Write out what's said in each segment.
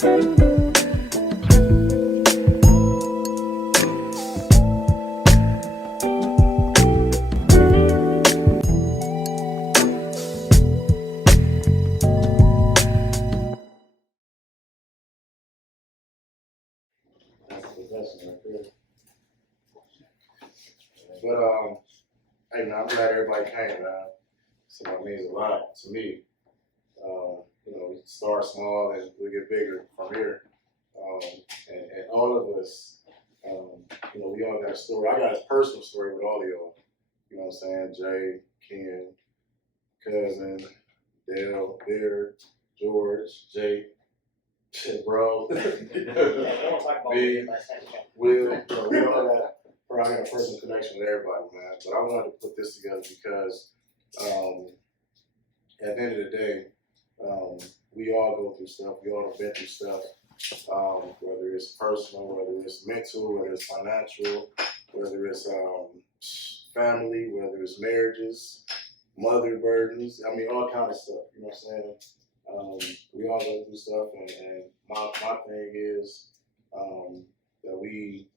But hey man, I'm glad everybody came, man. So that means a lot to me. We start small and we get bigger from here. Um, and all of us, we all got a story. I got a personal story with all of y'all. You know what I'm saying? Jay, Ken, cousin, Dale, Beard, George, Jake, bro, me, Will. We all got probably got a personal connection with everybody, man. But I wanted to put this together because at the end of the day, we all go through stuff. We all have been through stuff, whether it's personal, whether it's mental, whether it's financial, whether it's family, whether it's marriages, mother burdens. I mean, all kind of stuff. You know what I'm saying? We all go through stuff, and my thing is that we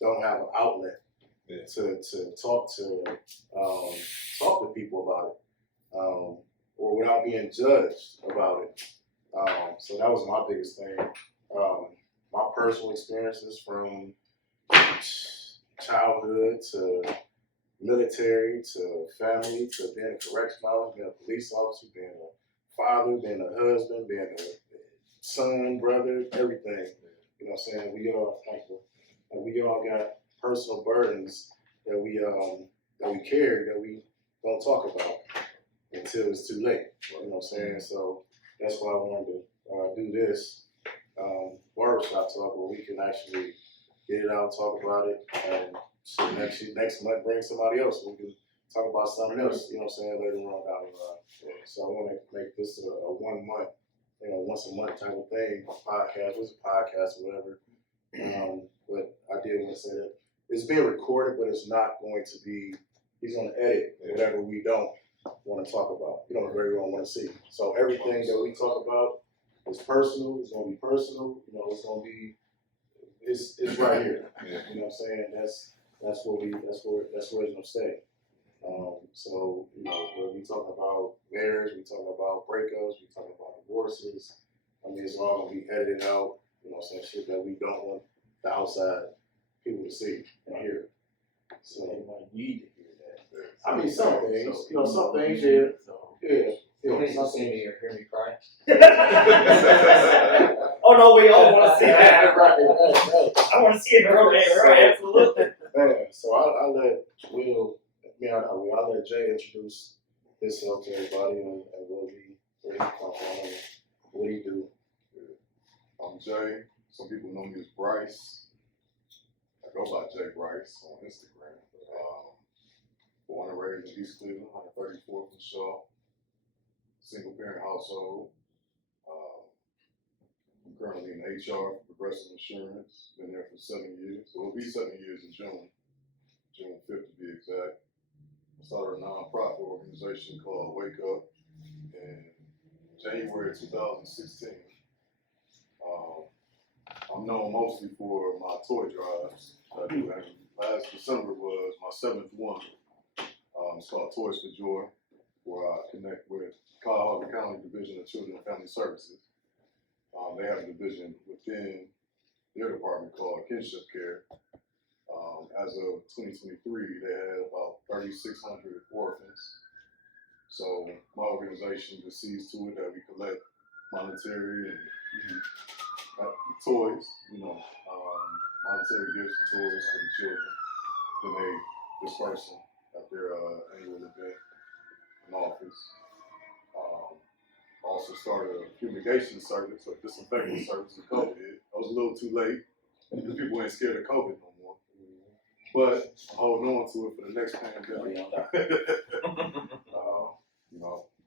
don't have an outlet to talk to people about it. Or without being judged about it. So that was my biggest thing. My personal experiences from childhood to military to family to being a correctional officer, being a police officer, being a father, being a husband, being a son, brother, everything. You know what I'm saying? We all got personal burdens that we carry that we don't talk about until it's too late. You know what I'm saying? So that's why I wanted to do this barbershop talk where we can actually get it out, talk about it, and next month bring somebody else. We can talk about something else, you know what I'm saying, later on down the line. So I want to make this a 1 month, once a month type of thing, podcast, what's a podcast or whatever. But I did want to say that it's being recorded, but it's not going to be, he's going to edit whatever we don't want to talk about. You know, whatever we don't want to see. So everything that we talk about is personal. It's going to be personal. It's going to be, it's right here. You know what I'm saying? That's where it's going to stay. So, when we talk about marriage, we talk about breakups, we talk about divorces. I mean, it's all going to be edited out. You know what I'm saying? Shit that we don't want the outside people to see and hear. So they might need to hear that. I mean, some things, some things, yeah. Some things hear me cry. Oh no, we all want to see that. Right. I want to see it grow there, right? Absolutely. Man, so I let Will, I let Jay introduce himself to everybody and where he come from and what he do. I'm Jay. Some people know me as Bryce. I go by Jay Bryce on Instagram. Born and raised in East Cleveland, 134th and Shaw. Single parent household. I'm currently in HR for Progressive Insurance. Been there for 7 years. So it'll be 7 years in June 5th to be exact. I started a nonprofit organization called Wake Up in January 2016. I'm known mostly for my toy drives that I do. And last December was my 7th one. It's called Toys for Joy, where I connect with Cuyahoga County Division of Children and Family Services. They have a division within their department called Kinship Care. As of 2023, they had about 3,600 orphans. So my organization just sees to it that we collect monetary and toys, monetary gifts and toys for the children. Then they disperse them at their annual event in office. Also started a fumigation service, or disinfecting service with COVID. I was a little too late because people ain't scared of COVID no more. But I'm holding on to it for the next pandemic.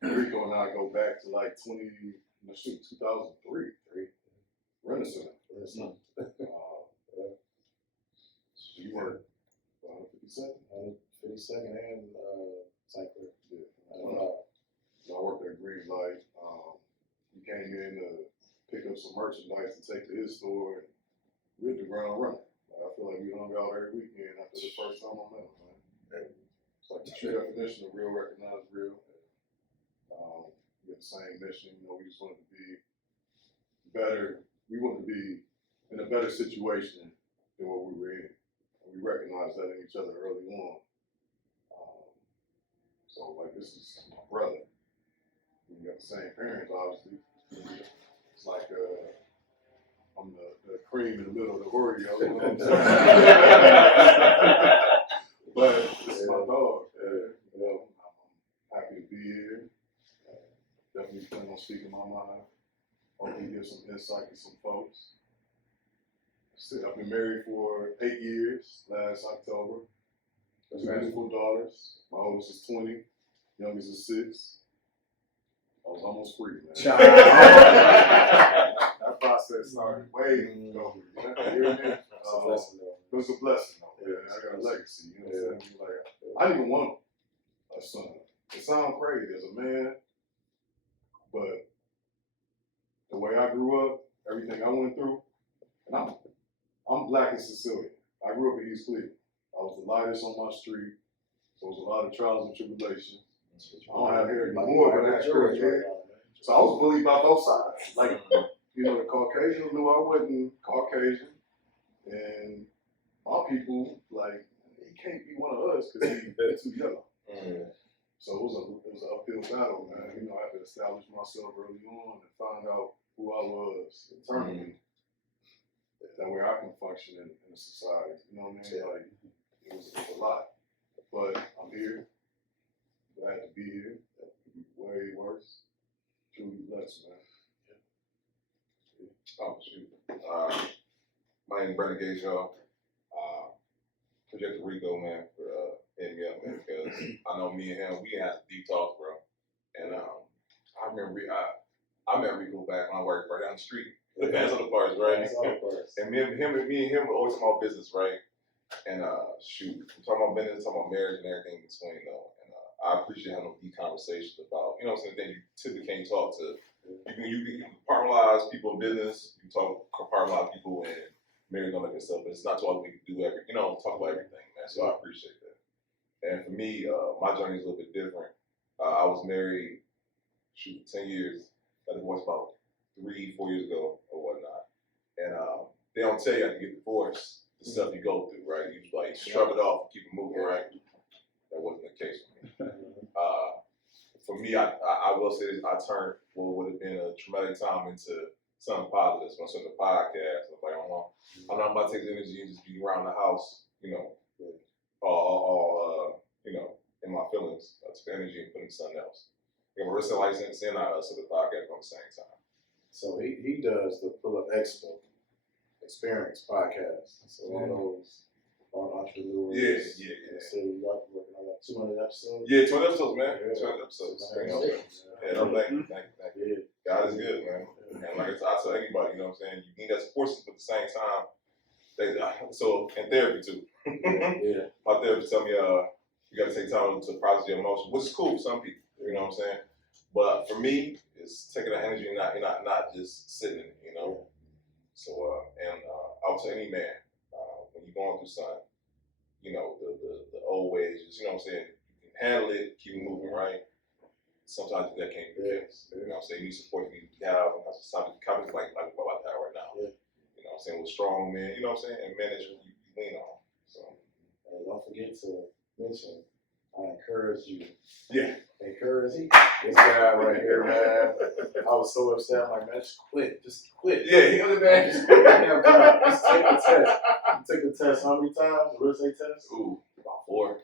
Rico and I go back to like 2003. Renaissance. You were 157? 152nd and St. Clair. Yeah. I worked at Green Light. We came in to pick up some merchandise to take to his store, and we hit the ground running. Like, I feel like we hung out every weekend after the first time I met him, man. It's like the true definition of real, recognized real. We had the same mission, you know, we just wanted to be better. We wanted to be in a better situation than what we were in. And we recognized that in each other early on. So, like, this is my brother. We got the same parents, obviously. It's like, I'm the cream in the middle of the Oreo. You know what I'm saying? But this is my dog. You know, I'm happy to be here. Definitely plan on speaking my mind. Hopefully give some insight to some folks. I've been married for 8 years, last October. 2 beautiful daughters. My oldest is 20, youngest is 6. I was almost free, man. That process started way ago. It was a blessing, though. Yeah, I got a legacy. You know what I'm saying? Like, I didn't even want a son. It sounds crazy as a man, but the way I grew up, everything I went through, and I'm black and Sicilian. I grew up in East Cleveland. I was the lightest on my street, so it was a lot of trials and tribulations. I don't have hair anymore, but I had short hair. So I was bullied by both sides. Like, you know, the Caucasians knew I wasn't Caucasian, and my people, like, he can't be one of us because he's too young. So it was an uphill battle, man. You know, I had to establish myself early on and find out who I was internally. That way I can function in a society. You know what I mean? Like, it was a lot. But I'm here. Glad to be here. That could be way worse. Truly blessed, man. Oh, shoot. My name is Brandon Gage, y'all. Project Rico, man, for hitting me up, man, because I know me and him, we had deep talks, bro. And I remember I met Rico back when I worked right down the street. The Pants on the Parts, right? And me and him were always talking about business, right? And shoot, we're talking about business, talking about marriage and everything in between, though. And I appreciate having deep conversations about, you know what I'm saying, things you typically can't talk to. You can compartmentalize people in business, you can compartmentalize people in marriage and all that good stuff, but it's not to all we can do talk about everything, man. So I appreciate that. And for me, my journey is a little bit different. I was married, 10 years. I divorced about 3-4 years ago or whatnot. And they don't tell you how to get divorced, the stuff you go through, right? You like shrug it off and keep it moving, right? That wasn't the case for me. For me, I will say this, I turned what would have been a traumatic time into something positive. So I started the podcast. I was like, I'm not about to take the energy and just be around the house, you know, all you know, in my feelings. I took the energy and put into something else. I got my wrestling license and I started the podcast at the same time. So he does the Pull Up Expo Experience podcast. So all those entrepreneurs. Yeah. So we got working on that 200 episodes. Yeah, 200 episodes, man. Yeah. 200 episodes. Yeah. Thank you. Yeah. God is good, man. And like I tell anybody, you know what I'm saying, you need that support system at the same time. So in therapy too. Yeah. My therapist tell me, you gotta take time to process your emotions, which is cool for some people, you know what I'm saying? But for me, it's taking that energy and not just sitting in it, you know? So, I would say any man, when you're going through something, you know, the old ways, just, you know what I'm saying, you can handle it, keep it moving, right? Sometimes that can't be the case. You know what I'm saying? You need support, you need to have confidence like we're about that right now. Yeah. You know what I'm saying? With strong men, you know what I'm saying? And men that you lean on. So. And don't forget to mention, I encourage you. Yeah. Encourage this guy right here, man. I was so upset. I'm like, man, just quit. Yeah, he was man. Just quit that damn job. Just take the test. You take the test how many times? The real estate test? Ooh, about 4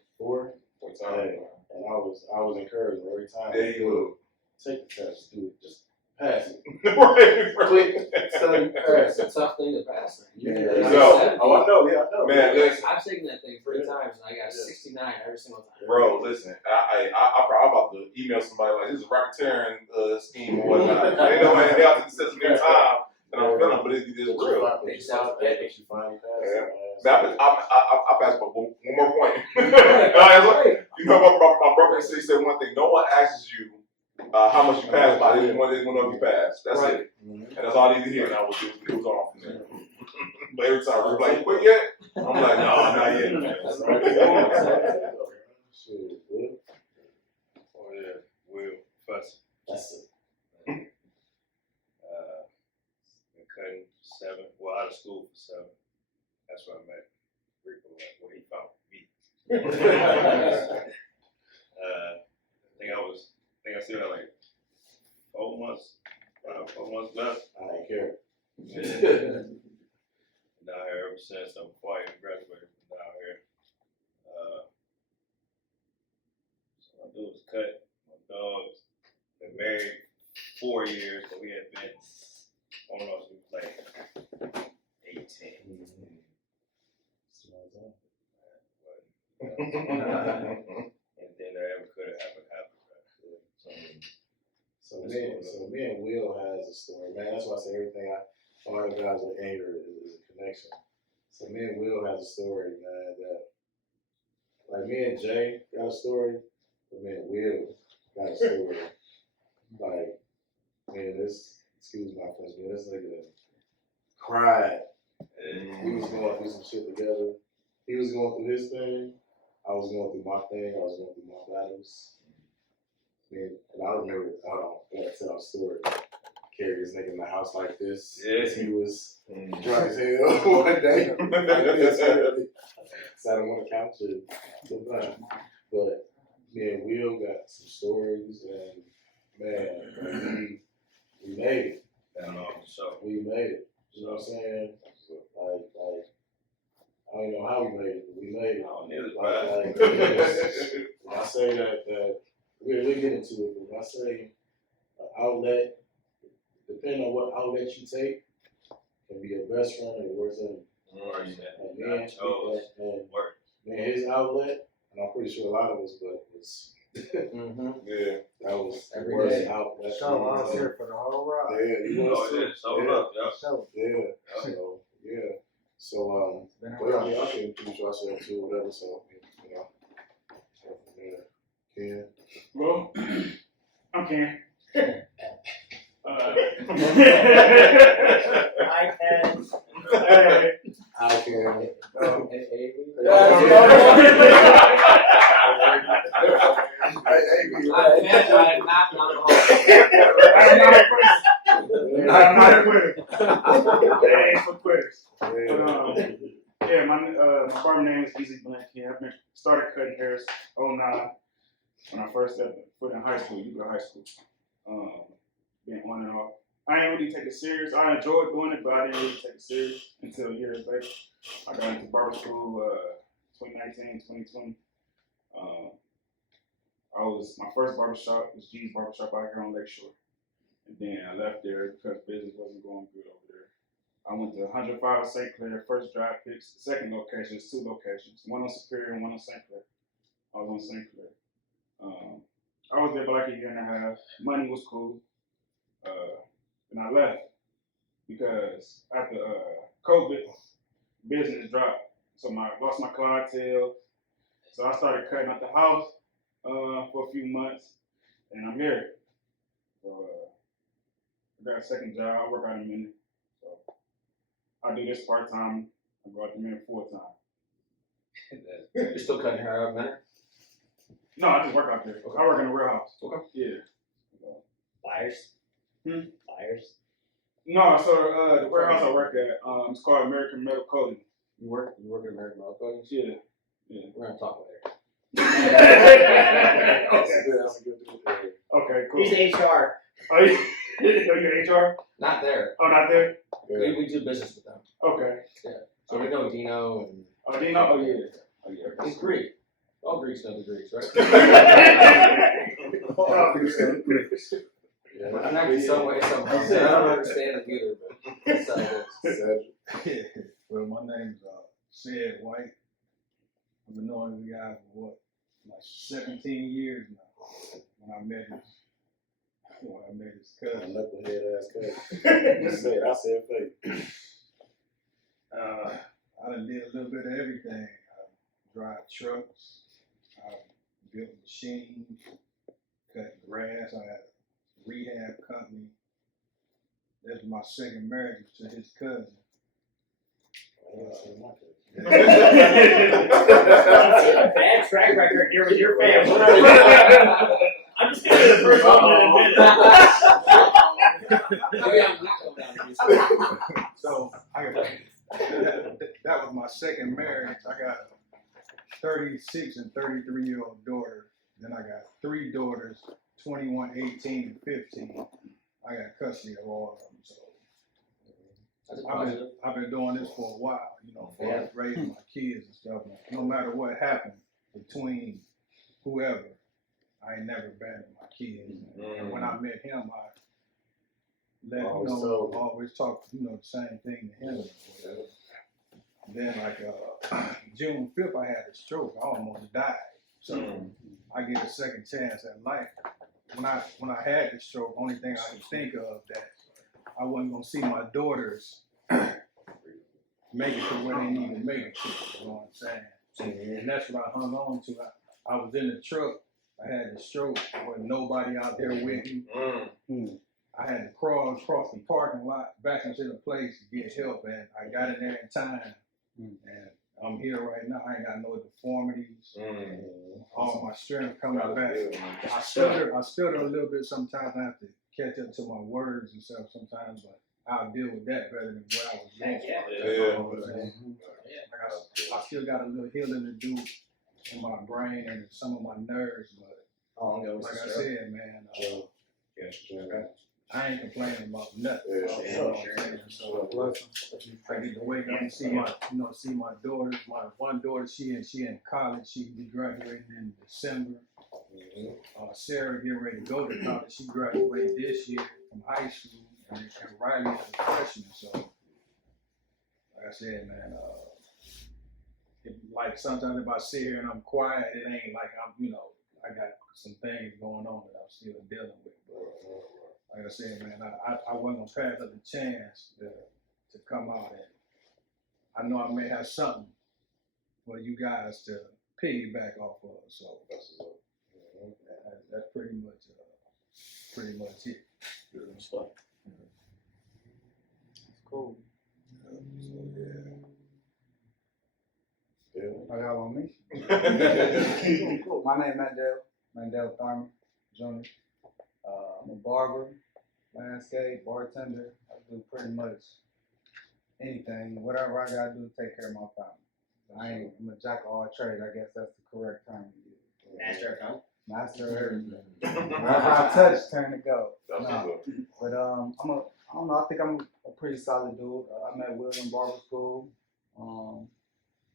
times. Yeah. And I was encouraged every time. There you go. Take the test, do it. Just pass it. Right. Quick, study, pass It's a it. tough thing to pass. Yeah. Yo. Oh, I know. Yeah, I know. Man, listen. I've taken that thing 3 times and I got 69 every single time. Bro, listen, I'm about to email somebody like, this is a racketeering scheme or whatnot. They know they have to set some new time, and I'm feeling, but it's real. If you finally pass it, Man, I passed by one more point. You know, my brother said one thing. No one asks you how much you passed by. They just want to know if you passed. That's it. Mm-hmm. And that's all I need to hear. And I was just, it was off from there. But every time we're like, quit yet? I'm like, no, not yet, man. Shit, Will. Oh yeah, Will Fuss. That's it. Been cutting 7. Well, out of school for 7. That's where I met Rico at, where he found me. I think I still had like 4 months. 4 months left. I don't care. Down here ever since. So before I even graduated from down here. So I do is cut my dogs. Been married 4 years, but we had been almost like 18. And then I ever could have happened. So me and Will has a story, man. That's why I say everything. All the guys with anger is a connection. So me and Will has a story, man. That like me and Jay got a story, but me and Will got a story. Like, man, excuse my French, man, this nigga cried. We was going through some shit together. He was going through his thing. I was going through my thing. I was going through my battles. And I remember, I gotta tell a story. Carried this nigga in the house like this. Yeah. He was drunk as hell one day. Like this. Sat him on the couch and looked back. But me and Will got some stories, and man, we made it. So We made it. You know what I'm saying? Like, I don't know how we made it, but we made it. When I say that we'll get into it, but when I say an outlet, depending on what outlet you take, can be your best friend or your worst enemy. Man, his outlet, and I'm pretty sure a lot of us, but it's Yeah. that was the Every worst day. outlet. So I was here for the whole ride. Yeah, you was too. so look, yeah. So, Yeah. So been but around. I mean, I can introduce yourself too, whatever. So you know, Ken. Well, I'm Ken. I can. Hey. I can. I'm not a quitter. That ain't for quitters. Yeah, my barber name is Easy Blank. Yeah, I've been started cutting hairs 09 when I first stepped foot in high school. You go to high school. Been on and off. I didn't really take it serious. I enjoyed doing it, but I didn't really take it serious until years later. I got into barber school 2019, 2020. My first barbershop was G's Barbershop out here on Lakeshore. And then I left there because business wasn't going good over there. I went to 105 St. Clair, first drive picks. The second location is 2 locations, one on Superior and one on St. Clair. I was on St. Clair. I was there for like a year and a half. Money was cool. And I left because after COVID, business dropped. So I lost my clientele. So I started cutting out the house for a few months, and I'm here. So I got a second job. I work out in a minute. So I do this part time. I go out the minute full time. You're still cutting hair out, man? No, I just work out there. Okay. I work in the warehouse. Okay. Yeah. Buyers? Hmm? Buyers? No, so the warehouse I work at, it's called American Metal Coating. You work in American Metal Coatings? Yeah. We're gonna talk later. That's a good thing. Okay, cool. He's HR. Oh, you HR? Not there. Oh, not there? We do business with them. Okay. So we know Dino and Oh, do you know? Oh, yeah. Oh, yeah. he's Greek. All Greeks know the Greeks, right? I'm not in some way, somehow. I don't understand it either, but that's how it is. Well, my name's Sid White. I've been knowing the guy for like 17 years now. When I met his cousin. Knucklehead ass cut. I said fake. I done did a little bit of everything. I drive trucks. I built machines, cut grass. I had a rehab company. That's my second marriage to his cousin. Bad track record here with your family. I'm just gonna be the first one to admit it. So that was my second marriage. I got a 36 and 33-year-old daughter. Then I got 3 daughters, 21, 18, and 15. I got custody of all of them. So I've been doing this for a while, for raising my kids and stuff. No matter what happened between whoever, I ain't never abandoned my kids. And when I met him, I always talk, the same thing to him. Then June 5th, I had a stroke. I almost died. So I get a second chance at life. When I had the stroke, only thing I could think of that I wasn't gonna see my daughters make it to where they need to make it to. You know what I'm saying? And that's what I hung on to. I was in the truck. I had the stroke. There wasn't nobody out there with me. I had to crawl across the parking lot back into the place to get help, and I got in there in time. And I'm here right now. I ain't got no deformities. All my strength coming back. I stutter a little bit sometimes. I have to catch up to my words and stuff sometimes, but I'll deal with that better than where I was going. I still got a little healing to do in my brain and some of my nerves, but like I said, man, I ain't complaining about nothing. So I get to wake up and see my daughters. My one daughter, she in college. She be graduating in December. Sarah getting ready to go to college. She graduated this year from high school, and Riley is a freshman. So, like I said, man, like sometimes if I sit here and I'm quiet, it ain't like I got some things going on that I'm still dealing with. But like I said, man, I wasn't gonna pass up the chance to come out, and I know I may have something for you guys to piggyback off of. So that's pretty much it. Good stuff. Cool. Are y'all on me? Cool. My name is Mandel Thurman Jr. I'm a barber, landscape, bartender. I do pretty much anything. Whatever I gotta do to take care of my family. I'm a jack of all trades. I guess that's the correct term to use. Master of everything. Wherever I touch, turn to go. But I don't know. I think I'm a pretty solid dude. I met Will in barber school.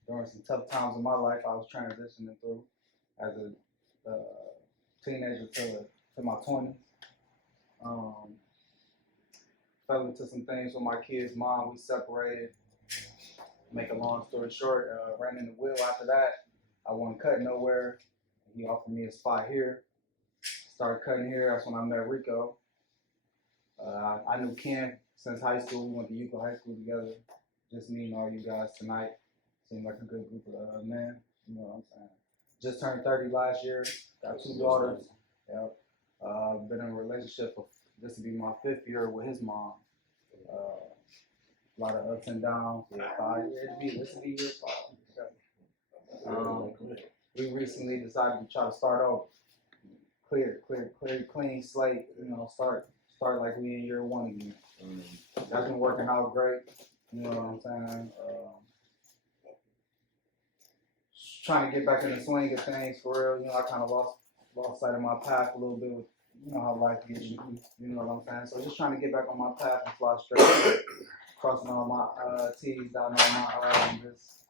During some tough times in my life, I was transitioning through as a teenager to my 20s. Fell into some things with my kid's mom. We separated. Make a long story short, ran into Will after that. I wasn't cutting nowhere. He offered me a spot here. Started cutting here. That's when I met Rico. I knew Ken since high school. We went to Euclid High School together. Just meeting all you guys tonight. Seemed like a good group of men. You know what I'm saying? Just turned 30 last year. Got 2 daughters. Yep. Been in a relationship for this will be my 5th year with his mom. A lot of ups and downs. 5 years. This will be year 5. We recently decided to try to start over. Clean slate. Start like we in year 1 again. That's been working out great. You know what I'm saying? Trying to get back in the swing of things for real. I kind of lost sight of my path a little bit with, how life gets you. You know what I'm saying? So just trying to get back on my path and fly straight. Crossing all my T's, dotting all my R's, and just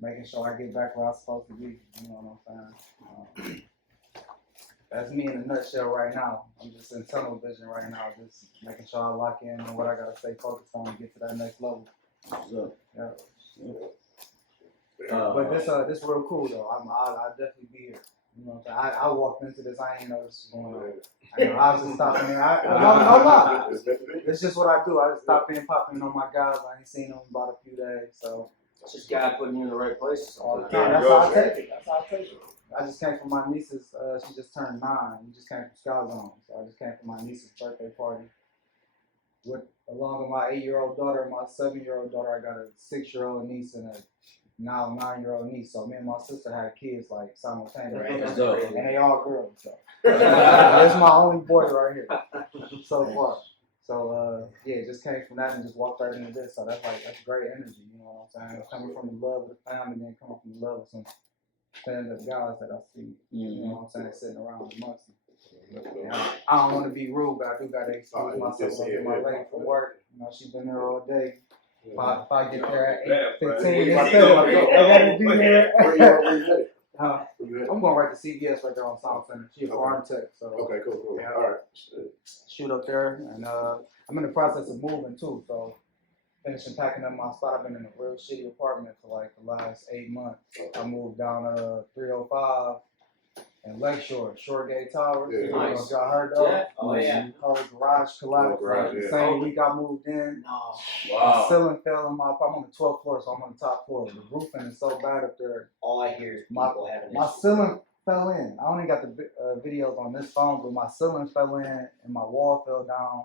making sure I get back where I'm supposed to be. You know what I'm saying? That's me in a nutshell right now. I'm just in tunnel vision right now, just making sure I lock in on what I gotta stay focused on to get to that next level. Yeah. But this real cool though. I'll definitely be here. You know what I'm saying? I walked into this, I ain't know this was going on. I was just stopping in. No lie. It's just what I do. I just stop in, pop in on my guys. I ain't seen them in about a few days, so. It's just God putting you in the right place. All the time. That's how I take it. I just came from my niece's, she just turned 9. We just came from Sky Zone. So I just came from my niece's birthday party. along with my 8-year-old daughter and my 7-year-old daughter, I got a 6-year-old niece and a now 9-year-old niece. So me and my sister had kids like simultaneously, That's dope. and they all girls. So that's my only boy right here so far. So yeah, just came from that and just walked right into this. So that's great energy. You know what I'm saying? Coming from the love of the family, and then coming from the love of some stand-up guys that I see. You know what I'm saying? Sitting around amongst them. I don't want to be rude, but I do got to excuse myself. Like my lady from work, you know, she's been there all day. If I get there at 8:15 instead, I gotta be there. I'm going right to CVS right there on South Center. She a farm tech, so Okay, cool. Yeah. All right. shoot up there. And I'm in the process of moving too, so finishing packing up my spot. I've been in a real shitty apartment for like the last 8 months. I moved down 305. And Lakeshore, Shoregate Tower. Yeah, I don't know nice. if y'all heard of. Yeah. Oh, yeah. Whole garage collapsed. Garage, The yeah. same week I moved in. No. The ceiling fell in my apartment. I'm on the 12th floor, so I'm on the top floor. The roofing is so bad up there. All I hear is people having My issues. ceiling fell in. I only got the videos on this phone, but my ceiling fell in and my wall fell down.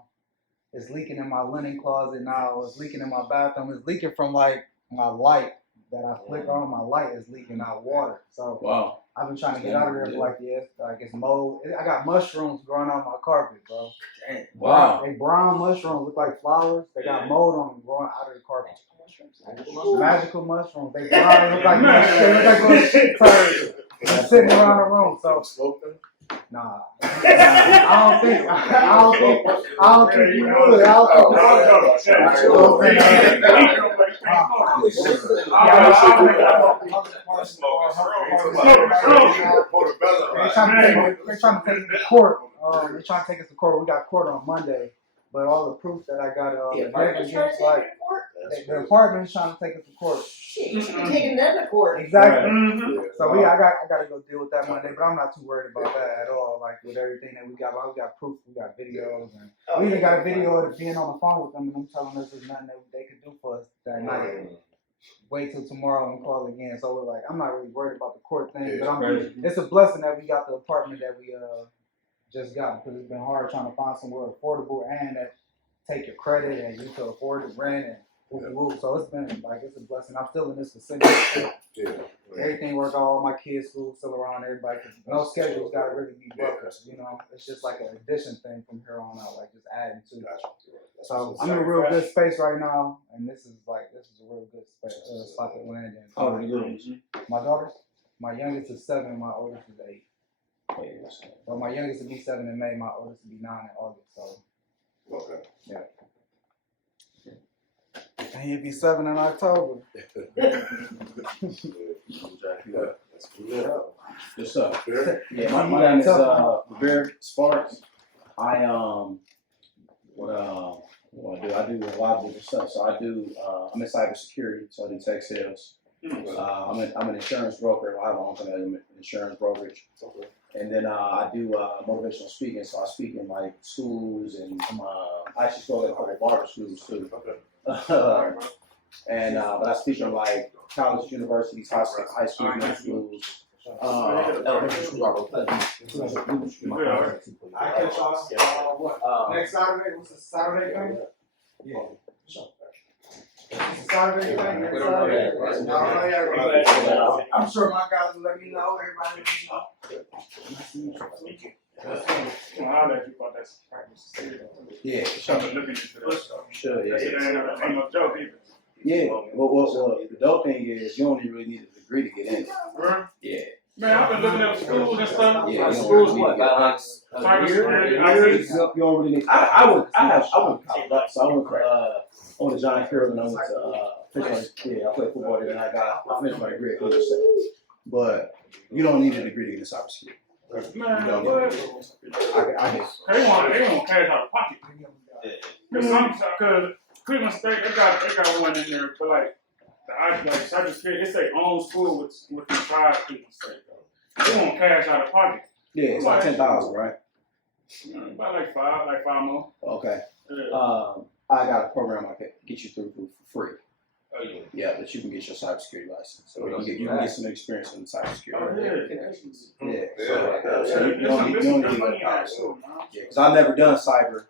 It's leaking in my linen closet now. It's leaking in my bathroom. It's leaking from like my light that I flicker on. My light is leaking out water. So Wow. I've been trying to get out of there for like years. Like it's mold. I got mushrooms growing on my carpet, bro. Wow. They brown mushrooms look like flowers. They got mold on them growing out of the carpet. Magical mushrooms. They brown. They look like mushrooms. They look like little shit turds. They're sitting around the room. So nah. I don't think you would. They're trying to take us to court. They're trying to take us to court. We got court on Monday, but all the proof that I got, the apartment is trying to take us to court. Shit, you should be taking them to court. Exactly. So I got to go deal with that Monday, but I'm not too worried about that at all. Like with everything that we got proof, we got videos, and we even got a video of being on the phone with them and them telling us there's nothing that they could do for us that night. Wait till tomorrow and call again. So we're like, I'm not really worried about the court thing, but it's a blessing that we got the apartment that we just got, because it's been hard trying to find somewhere affordable and that take your credit and you can afford the rent and whoop. So it's been like, it's a blessing. I'm still in this vicinity. Everything work out. All my kids' school still around. Everybody, no schedules got to really be broken. You know, it's just like an addition thing from here on out, like just adding to. So I'm in a real good space right now, and this is a real good space, spot to land in. How old are you girls? My daughters, my youngest is 7, my oldest is 8. Well, my youngest will be 7 in May, my oldest will be 9 in August. So, yeah. And he'll be 7 in October. That's good. Good stuff. Yeah, my name is Barry Sparks. What I do? I do a lot of different stuff. So I'm in cybersecurity, so I do tech sales. I'm an insurance broker. I have my own insurance brokerage. And then I do motivational speaking. So I speak in like schools and I actually spoke at a barber schools too. And but I speak in like colleges, universities, high schools, middle schools. Elementary school. I catch y'all next Saturday. What's the Saturday thing? Yeah. Saturday thing. Next Saturday. I'm sure my guys will let me know. Everybody let me know. I'll let you about that. Yeah, Sure. Looking into that stuff. sure, yeah. Ain't no joke either. Yeah, well, the dope thing is you don't even really need a degree to get in it. Right? Yeah. Man, I've been looking at schools and stuff. Yeah, Schools what? About Cybersecurity, You don't really need. I went to college, so I went to John Carroll and I went to I played football there and I finished my degree at Cleveland State. But you don't need a degree to get into cybersecurity. Man, what? They want cash out of pocket. Because Cleveland State, they got one in there, but like cybersecurity, it's their own school with inside Cleveland State though. They want cash out of pocket. Yeah, it's like 10,000, right? About like five more. Okay. Yeah. I got a program I can get you through for free. Oh, yeah. Yeah, that you can get your cybersecurity license. So you can get some experience in cybersecurity. Yeah. So you don't need to go to college. Yeah, because I've never done cyber.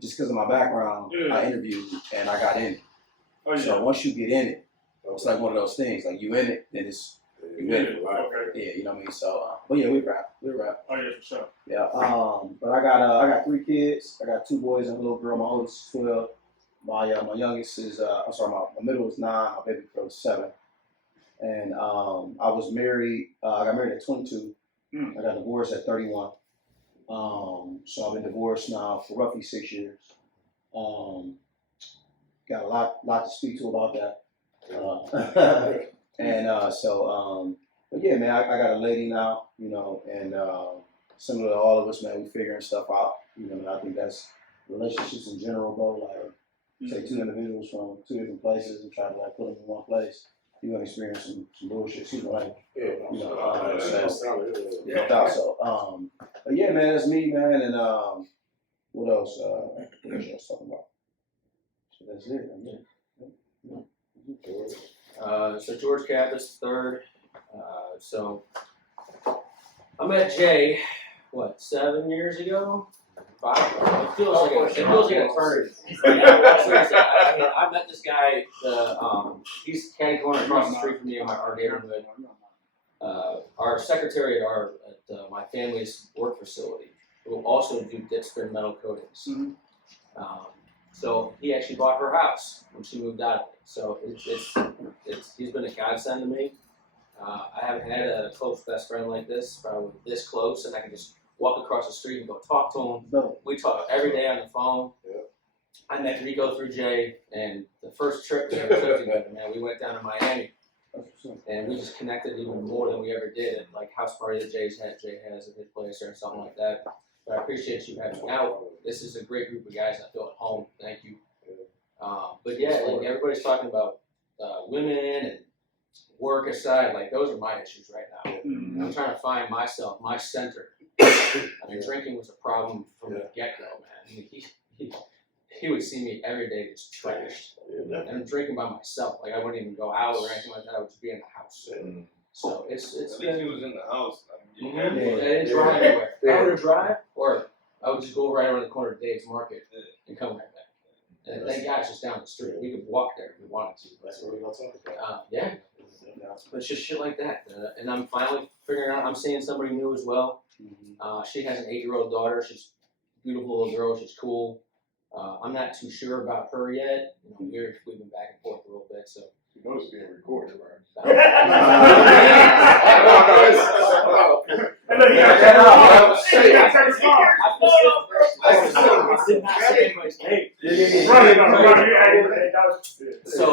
just because of my background, I interviewed and I got in it. Oh, yeah. So once you get in it, it's like one of those things. Like you in it, then it's you in it. Okay. Yeah, you know what I mean. So, but yeah, we rap. Oh yeah, for sure. Yeah. But I got 3 kids. I got 2 boys and a little girl. My oldest is 12. My youngest is I'm sorry, my middle is 9. My baby girl is 7. And I was married. I got married at 22. I got divorced at 31. So I've been divorced now for roughly 6 years. Got a lot to speak to about that. But yeah, man, I got a lady now, you know, and similar to all of us, man, we figuring stuff out. You know, and I think that's relationships in general, bro. Like, say 2 individuals from 2 different places and try to like put them in one place, you're gonna experience some bullshit. You know, like, no doubt. So, but yeah, man, that's me, man. And what else? What else I was talking about? So that's it. So George Kappas, 3rd. So I met Jay, 7 years ago? 5? It feels like an eternity. Seriously, I met this guy. He's kind of going across the street from me in our neighborhood. Our secretary at my family's work facility, who also do Dixper metal coatings. So he actually bought her house when she moved out of it. So he's been a godsend to me. I haven't had a close best friend like this, probably this close, and I can just walk across the street and go talk to him. No. We talk every day on the phone. I met Rico through Jay, and the first trip we ever took together, man, we went down to Miami, and we just connected even more than we ever did at like house party that Jay has at his place or something like that. But I appreciate you having me out. This is a great group of guys. I feel at home. Thank you. But yeah, like everybody's talking about women and work aside, like those are my issues right now. I'm trying to find myself, my center. I mean, drinking was a problem from the get-go, man. I mean, he would see me every day just trashed. And I'm drinking by myself. Like I wouldn't even go out or anything like that. I would just be in the house. So it's At least he was in the house. I mean, I didn't drive anywhere. I would drive, or I would just go right around the corner to Dave's Market and come right back. And thank God it's just down the street. We could walk there if we wanted to. That's what we're gonna talk about. Yeah. But it's just shit like that. And I'm finally figuring out, I'm seeing somebody new as well. She has an 8-year-old daughter. She's a beautiful little girl. She's cool. I'm not too sure about her yet. You know, we've been back and forth a little bit, so. You know it's being recorded, right? So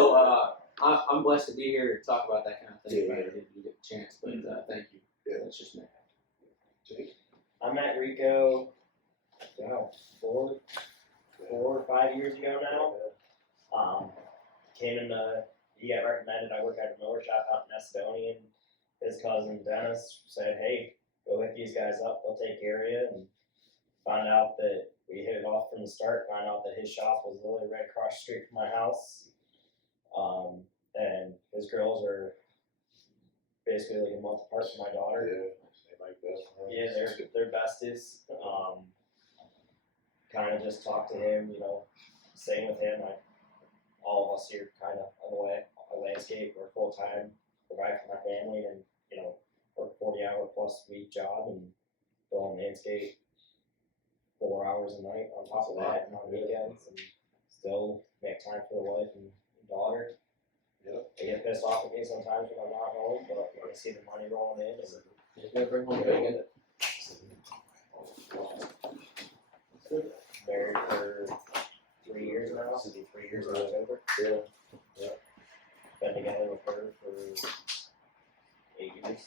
I'm blessed to be here to talk about that kind of thing. If I didn't get the chance, but thank you. That's just me. I met Rico, 4 or 5 years ago now. Came in he got recommended. I work at a mower shop out in Macedonia, and his cousin Dennis said, "Hey, go hit these guys up. They'll take care of you." And found out that we hit it off from the start. Found out that his shop was literally right across the street from my house. And his girls are basically like a month apart from my daughter. Yeah, they're besties. Kind of just talk to him, you know. Same with him. All of us here kind of on the way, a landscape or full time, provide for my family, and you know, work 40-hour plus week job and go on landscape 4 hours a night on top of that, and on weekends, and still make time for the wife and daughter. They get pissed off at me sometimes when I'm not home, but when I see the money rolling in, and You gotta bring home bacon. married for 3 years now. It'll be 3 years in October. Been together with her for 8 years.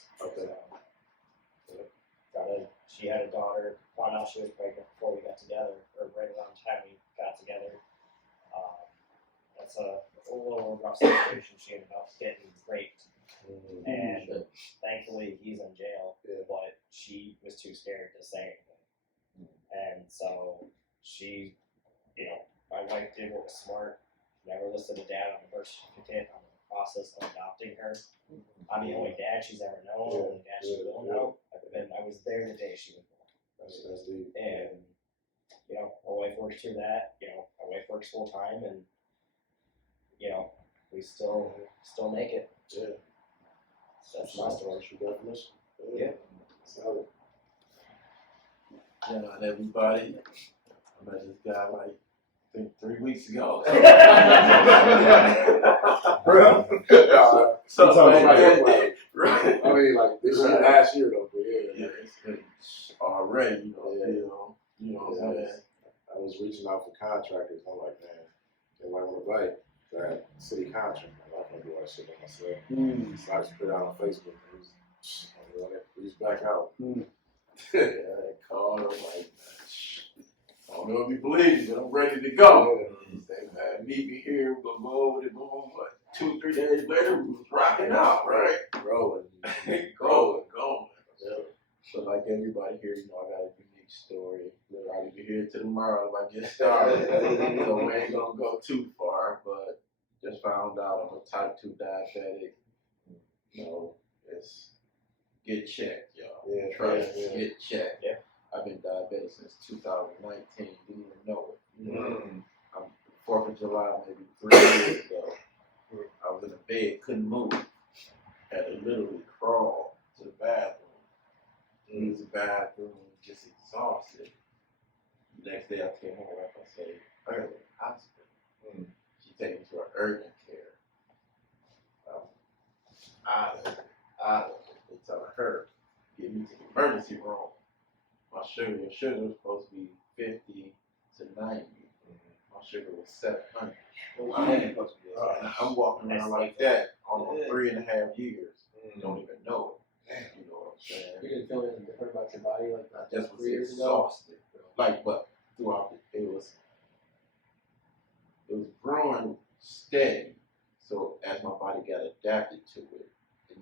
She had a daughter. Found out she was pregnant before we got together, or right around the time we got together. That's a little rough situation. She ended up getting raped, and thankfully he's in jail. But she was too scared to say anything, and so she, you know, my wife did what was smart. Never listed a dad on the birth certificate. I'm in the process of adopting her. I'm the only dad she's ever known, the only dad she will know. I was there the day she was born. And you know, my wife works through that, you know, my wife works full time and, you know, we still make it. Yeah. That's my story. That's your definition. Yeah. Solid. You know, and everybody, I met this guy like, I think 3 weeks ago. Bro. So, Like, right. I mean, like, this year, last year, though, but yeah. Yeah, it's already, you know what I'm saying? I was reaching out for contractors. I'm like, man, they might want to bite that city contract. I'm not gonna do that shit by myself. So I just put it out on Facebook. Reach back out. Yeah, they called, I'm like, I don't know if you believe it, but I'm ready to go. They had meet me here, we're gonna go over the boom, but 2, 3 days later, we was rocking out, right? Rolling. Going. Yeah. So like everybody here, you know, I got a unique story. I'll be here till tomorrow if I get started. So we ain't gonna go too far, but just found out I'm a type 2 diabetic. You know, it's get checked, y'all. Yeah, Trust, yeah. get checked. Yeah. I've been diabetic since 2019, didn't even know it. I'm 4th of July, maybe 3 years ago. I was in a bed, couldn't move. Had to literally crawl to the bathroom. Use the bathroom, just exhausted. The next day I came home, like I say, I gotta go to the hospital. She take me to her urgent care. Out of it. They telling her, get me to the emergency room. My sugar was supposed to be 50 to 90. My sugar was 700. And I'm walking around like that almost 3.5 years. Don't even know it. You know what I'm saying? You didn't feel anything different about your body like I that just was 3 years ago? exhausted. Like, but throughout it was growing steady. So as my body got adapted to it,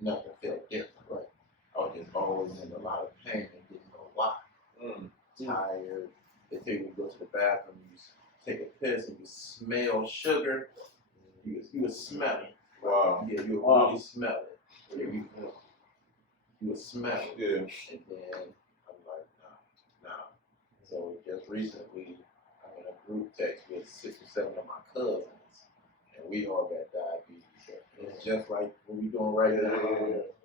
nothing felt different. Right? I was just always in a lot of pain and didn't know why. Tired. They tell you to go to the bathroom, you take a piss and you smell sugar. You would smell it. Wow. Yeah, you would really smell it. Yeah, you would smell it. Yeah. And then I'm like, nah. So just recently, I'm in a group text with 6 or 7 of my cousins, and we all got diabetes. It's just like what we're doing right now.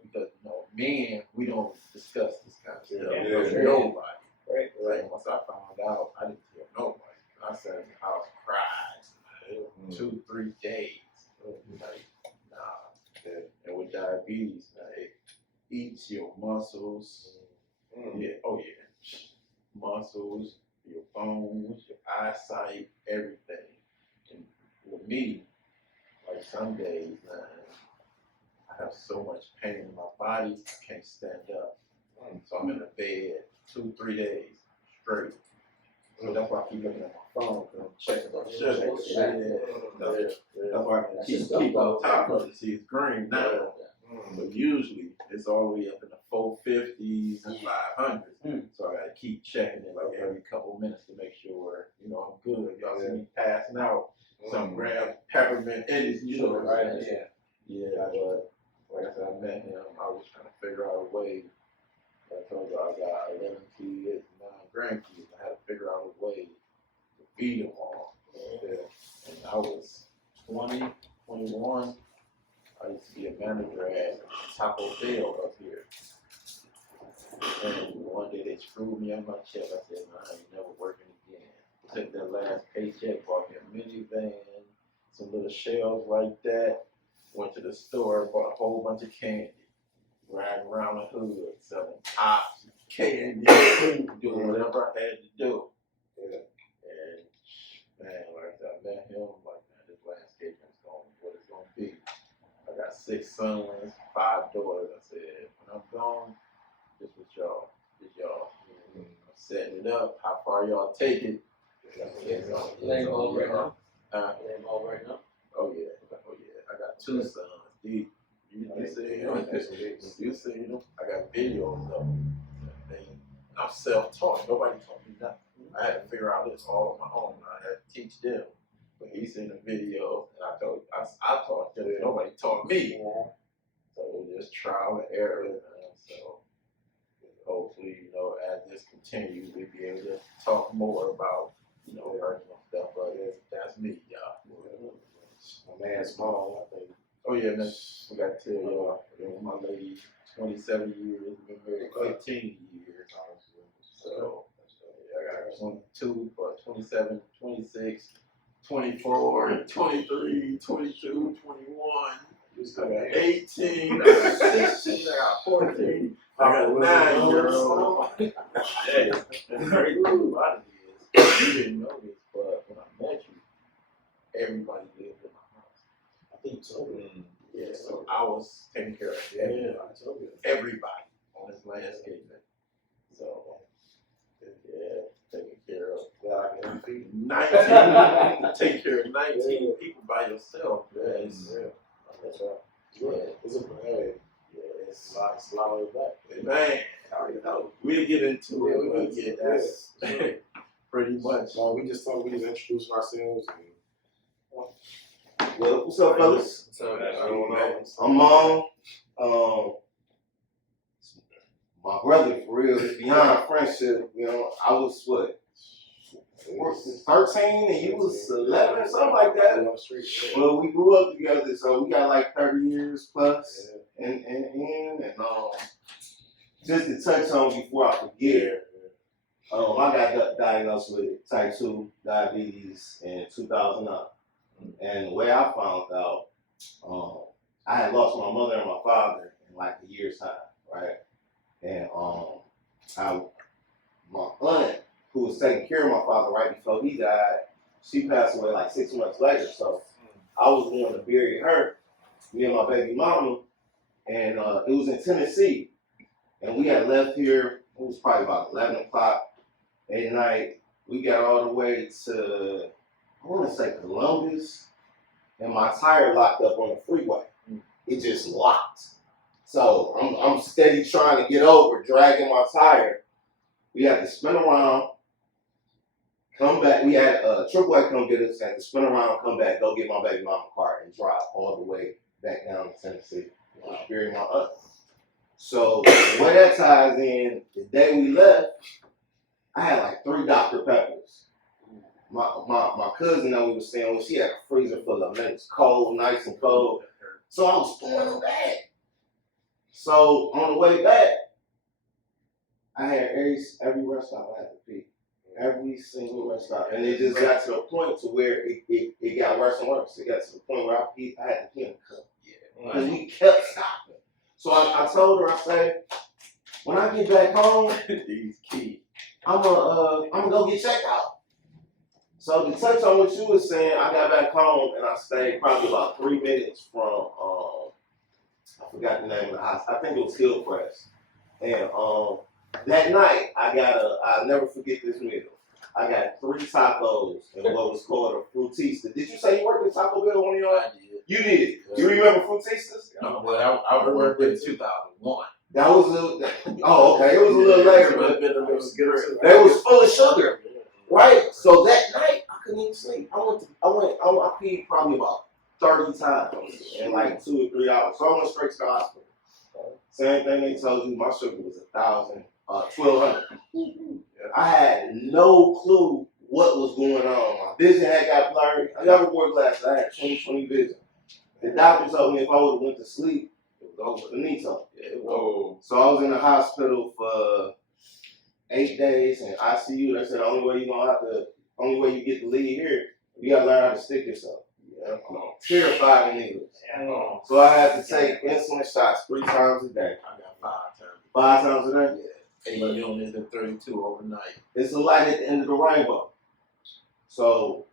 Because, you know, men, we don't discuss this kind of stuff. Yeah. Nobody. Right. Like, once I found out, I didn't tell nobody. I sat in the house, cried, 2, 3 days. Like, nah. And with diabetes, it eats your muscles. Yeah, oh yeah. Muscles, your bones, your eyesight, everything. And with me, like some days, man, I have so much pain in my body, I can't stand up. So I'm in the bed 2, 3 days straight. So that's why I keep looking at my phone, because I'm checking my sugar. That's why I keep on top of it. See, it's green now. But usually it's all the way up in the 450s and 500s. So I gotta keep checking it like every couple minutes to make sure, you know, I'm good. Y'all see me passing out. Some grab peppermint in his, you know, right? Yeah, but like I said, I met him. I was trying to figure out a way. I told you I got 11 kids, 9 grandkids. I had to figure out a way to feed them all. And I was 20, 21. I used to be a manager at Taco Bell up here. And one day they screwed me on my check. I said, I ain't never working again. Took that last paycheck, bought me a minivan, some little shelves like that. Went to the store, bought a whole bunch of candy. Riding around the hood, selling tops, candy, doing whatever I had to do. And man, like I met him, I'm like, man, this landscape is going what it's gonna be. I got 6 sons, 5 daughters. I said, when I'm gone, this was y'all. This y'all. I'm setting it up. How far y'all take it? They involved right now? They involved right now? Oh yeah. I got 2 sons. You see them? I got videos of them. I'm self-taught. Nobody taught me nothing. I had to figure out this all on my own. I had to teach them. But he seen the video, and I taught them. Nobody taught me. So it was just trial and error. So hopefully, you know, as this continues, we'll be able to talk more about, you know, personal stuff. But that's me, y'all. My man Small, I think. Oh yeah, man. We got to tell y'all, you know, my lady, 27 years, been married 15 years. So, yeah, I got 22, but 27, 26, 24, 23, 22, 21. I got 18, I got 16, I got 14, I got 9 years old. Yeah, that's very cool. A lot of this. You didn't know this, but when I met you, everybody lived in my house. I think so. Yeah, so I was taking care of everybody on this landscape. So, yeah, taking care of 19, take care of 19 people by yourself, man. That's right. Yeah, It's a lot of that. man, you know, we'll get into it. We'll get that's pretty much. We just introduced ourselves. Well, what's up, fellas? So, I'm my brother, for real, it's beyond friendship. You know, I was what, 13 and you was 11 or something like that. Well, we grew up together, so we got like 30 years plus. And just to touch on before I forget, I got diagnosed with type 2 diabetes in 2009. And the way I found out, I had lost my mother and my father in like a year's time, right? And my aunt, who was taking care of my father right before he died, she passed away like 6 months later. So I was going to bury her, me and my baby mama, and it was in Tennessee. And we had left here, it was probably about 11 o'clock at night. We got all the way to, I want to say Columbus, and my tire locked up on the freeway. It just locked. So I'm steady trying to get over, dragging my tire. We had to spin around, come back. We had AAA come get us, had to spin around, come back, go get my baby mama car and drive all the way back down to Tennessee. Bury my aunt. So the way that ties in, the day we left, I had like 3 Dr. Peppers. My cousin that we were staying with, she had a freezer full of them. It was cold, nice and cold. So I was throwing them back. So on the way back, I had every rest stop I had to pee. Every single rest stop. And it just got to the point to where it got worse and worse. It got to the point where I had to pee in the cup. Because we kept stopping. So I told her, I said, when I get back home, These kids. I'm gonna go get checked out. So to touch on what you were saying, I got back home and I stayed probably about 3 minutes from I forgot the name of the house. I think it was Hillcrest. And that night I'll never forget this meal. I got 3 tacos and what was called a frutista. Did you say you worked at Taco Bell one of y'all? I did. You did. You remember frutistas? No, but I worked in 2001. That was okay. It was a little later, but they was full of sugar, right? So that night I couldn't even sleep. I peed probably about 30 times in like 2 or 3 hours. So I went straight to the hospital. Same thing they told you. My sugar was 1,200. I had no clue what was going on. My vision had got blurry. I never wore glasses. I had 20/20 vision. The doctor told me if I would have went to sleep, it was over. Finito. So I was in the hospital for 8 days in ICU. They said the only way you get to leave here, you gotta learn how to stick yourself. Yeah, I'm terrified of needles. So I had to take insulin shots 3 times a day. I got 5 times. 5 times a day? Yeah. 8 units and 32 overnight. It's a light at the end of the rainbow. So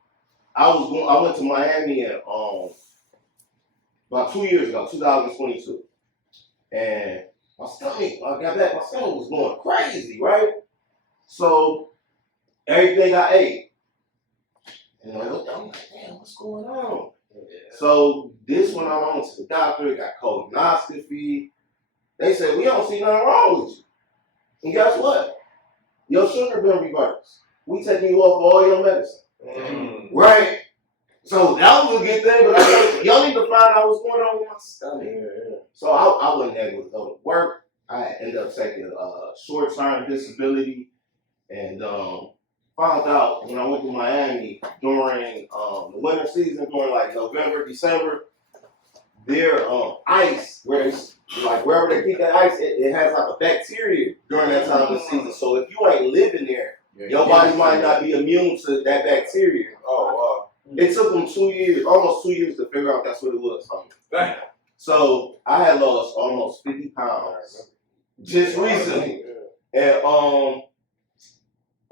I went to Miami about 2 years ago, 2022. And my stomach was going crazy, right? So everything I ate, and I'm like, damn, what's going on? Yeah. So this one I went to the doctor, got colonoscopy. They said, we don't see nothing wrong with you. And guess what? Your sugar been reversed. We taking you off all your medicine. Right? So that was a good thing, but I said, y'all need to find out what's going on with my stomach. So I wasn't able to go to work. I ended up taking short-term disability, and found out when I went to Miami during the winter season, during like November, December, their ice, where it's like wherever they keep that ice, it has like a bacteria during that time of the season. So if you ain't living there, your body might not be immune to that bacteria. Oh, It took them 2 years, almost 2 years to figure out that's what it was from me. So I had lost almost 50 pounds just recently. And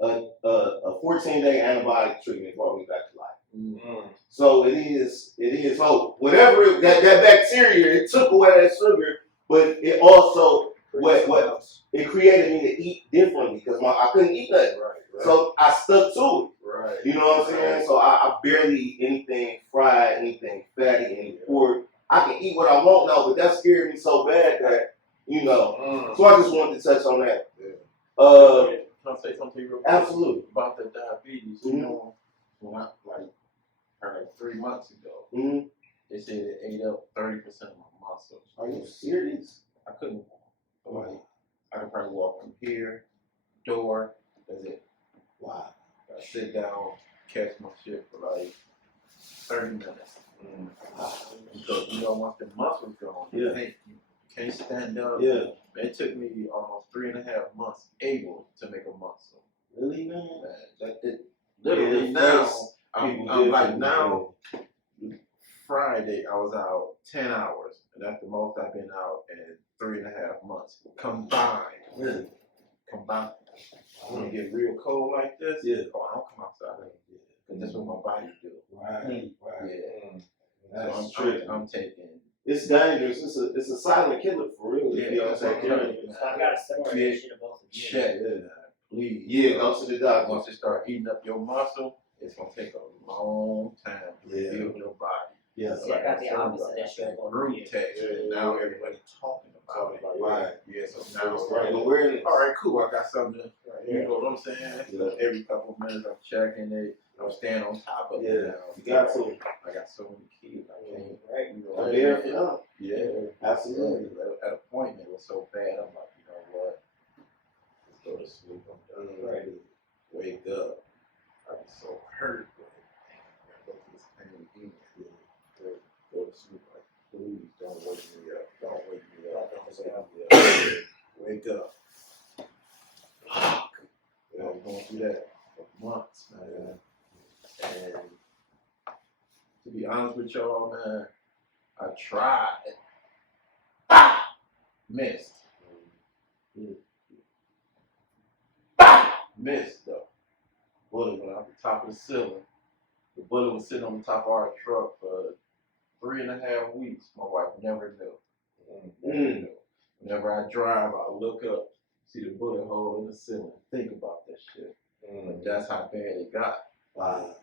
a 14-day antibiotic treatment brought me back to life. So it is hope. Whatever that bacteria, it took away that sugar, but it also what it created me to eat differently because I couldn't eat nothing. So I stuck to it. You know what I'm saying? So I barely eat anything fried, anything fatty, any pork. I can eat what I want now, but that scared me so bad that, you know. So I just wanted to touch on that. Can I say something real quick? Absolutely. About the diabetes? You know, when I like 3 months ago, they said it ate up 30% of my muscles. Are you serious? I couldn't I could probably walk from here, door, that's it. Wow. I sit down, catch my shit for like 30 minutes. Because you know once the muscles gone, you can't stand up. Yeah. It took me almost 3.5 months able to make a muscle. Really, man? Literally Yeah, now, I'm like now, Friday I was out 10 hours, and that's the most I've been out in 3.5 months combined. Really? Combined. When it get real cold like this, Yeah. I don't come outside. And that's what my body do. Right. Yeah. I'm taking. It's dangerous. It's a silent killer for real. Yeah, I've got a similar issue to both of you. Check. Please. Yeah, go to the doctor. Once it start eating up your muscle, it's gonna take a long time to build your body. Yeah. See, I got the opposite issue of both of Group you. text, and now everybody talking about it. Right. Yeah, so now it's Right. like, Awareness. all right, cool. I got something. You know what I'm saying? So every couple of minutes, I'm checking it. I'm staying on top of it now. You got to. I got so many kids. I can't. Right. You know, I'm there for them. Yeah, Absolutely. At a point, it was so bad. I'm like, you know what? Let's go to sleep. I'm done. Right. Wake up. I was so hurt. But this pain in me. Go to sleep. Like, please don't wake me up. Don't wake me up. Don't wake me up. Wake up. Fuck. I was going through that for months, man. And to be honest with y'all, man, I tried. Missed. Missed though. Bullet went out the top of the ceiling. The bullet was sitting on the top of our truck for 3.5 weeks. My wife never knew. Whenever I drive, I look up, see the bullet hole in the ceiling. Think about that shit. But that's how bad it got. Wow.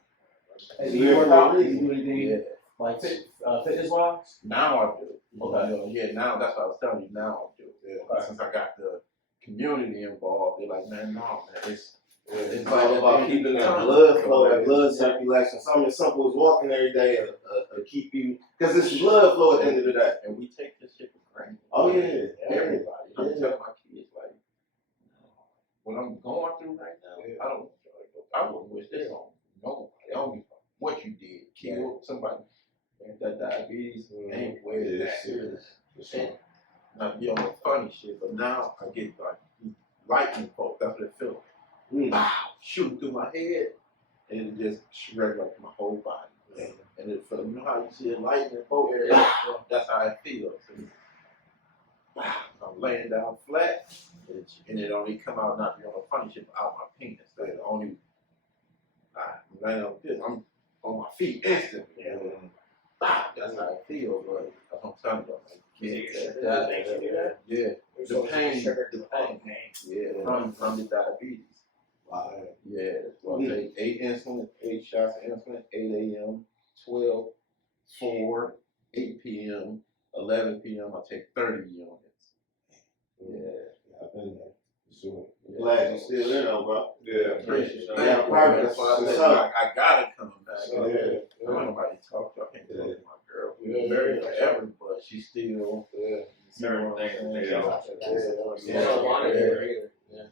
Hey, do you work out? Do you do anything Yeah. like fitness wise? Now I do. Okay. You know, yeah, now that's what I was telling you. Now I do. Yeah. Since I got the community involved, they're like, man, no, man, it's It's all about keeping that blood flow, that blood circulation. Something as simple as walking every day to keep you, because it's blood flow at the end of the day. and we take this shit for granted. Oh yeah. Everybody. I'm telling my kids, like, what I'm going through right now, I wouldn't wish this on nobody. I don't give a fuck what you did, killed somebody. Man, that diabetes ain't where it's at. serious. And not to be on the funny shit, but now I get like lightning bolt. That's what it feels like. Wow, shooting through my head, and it just shred like my whole body. And it felt, you know how you see a lightning bolt? That's how it feels. And, wow, I'm laying down flat, and it only come out, not to be on the funny shit, but out my penis. That's the only. I'm laying on this. I'm on my feet instantly. That's how I feel, but that's what I'm telling you. Yeah. The pain. Yeah, from the diabetes. Wow. Yeah. So I take 8 insulin, 8 shots of insulin, 8 a.m., 12, 4, 8 p.m., 11 p.m. I take 30 units. Yeah. I've been there. Sure. Glad you're still there though, bro. Yeah. Appreciate it. Yeah, That's why I said I gotta come back. Yeah. Nobody talked to. I can't talk to my girl. We were married forever, but she still certain things that they don't. They don't want to hear it either. Yeah.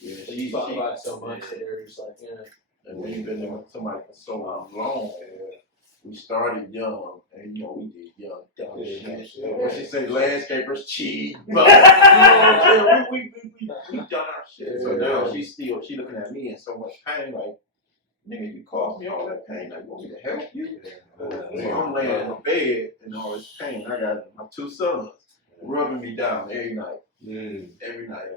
Yeah, But you talk about it so much that they're just like, and when you've been there with somebody for so long, we started young, and we did young, dumb shit. When she say landscapers cheat, but we done our shit. So now she looking at me in so much pain, like, nigga, you caused me all that pain. Like, you want me to help you? So I'm laying in the bed in all this pain. I got my 2 sons rubbing me down every night. Every night.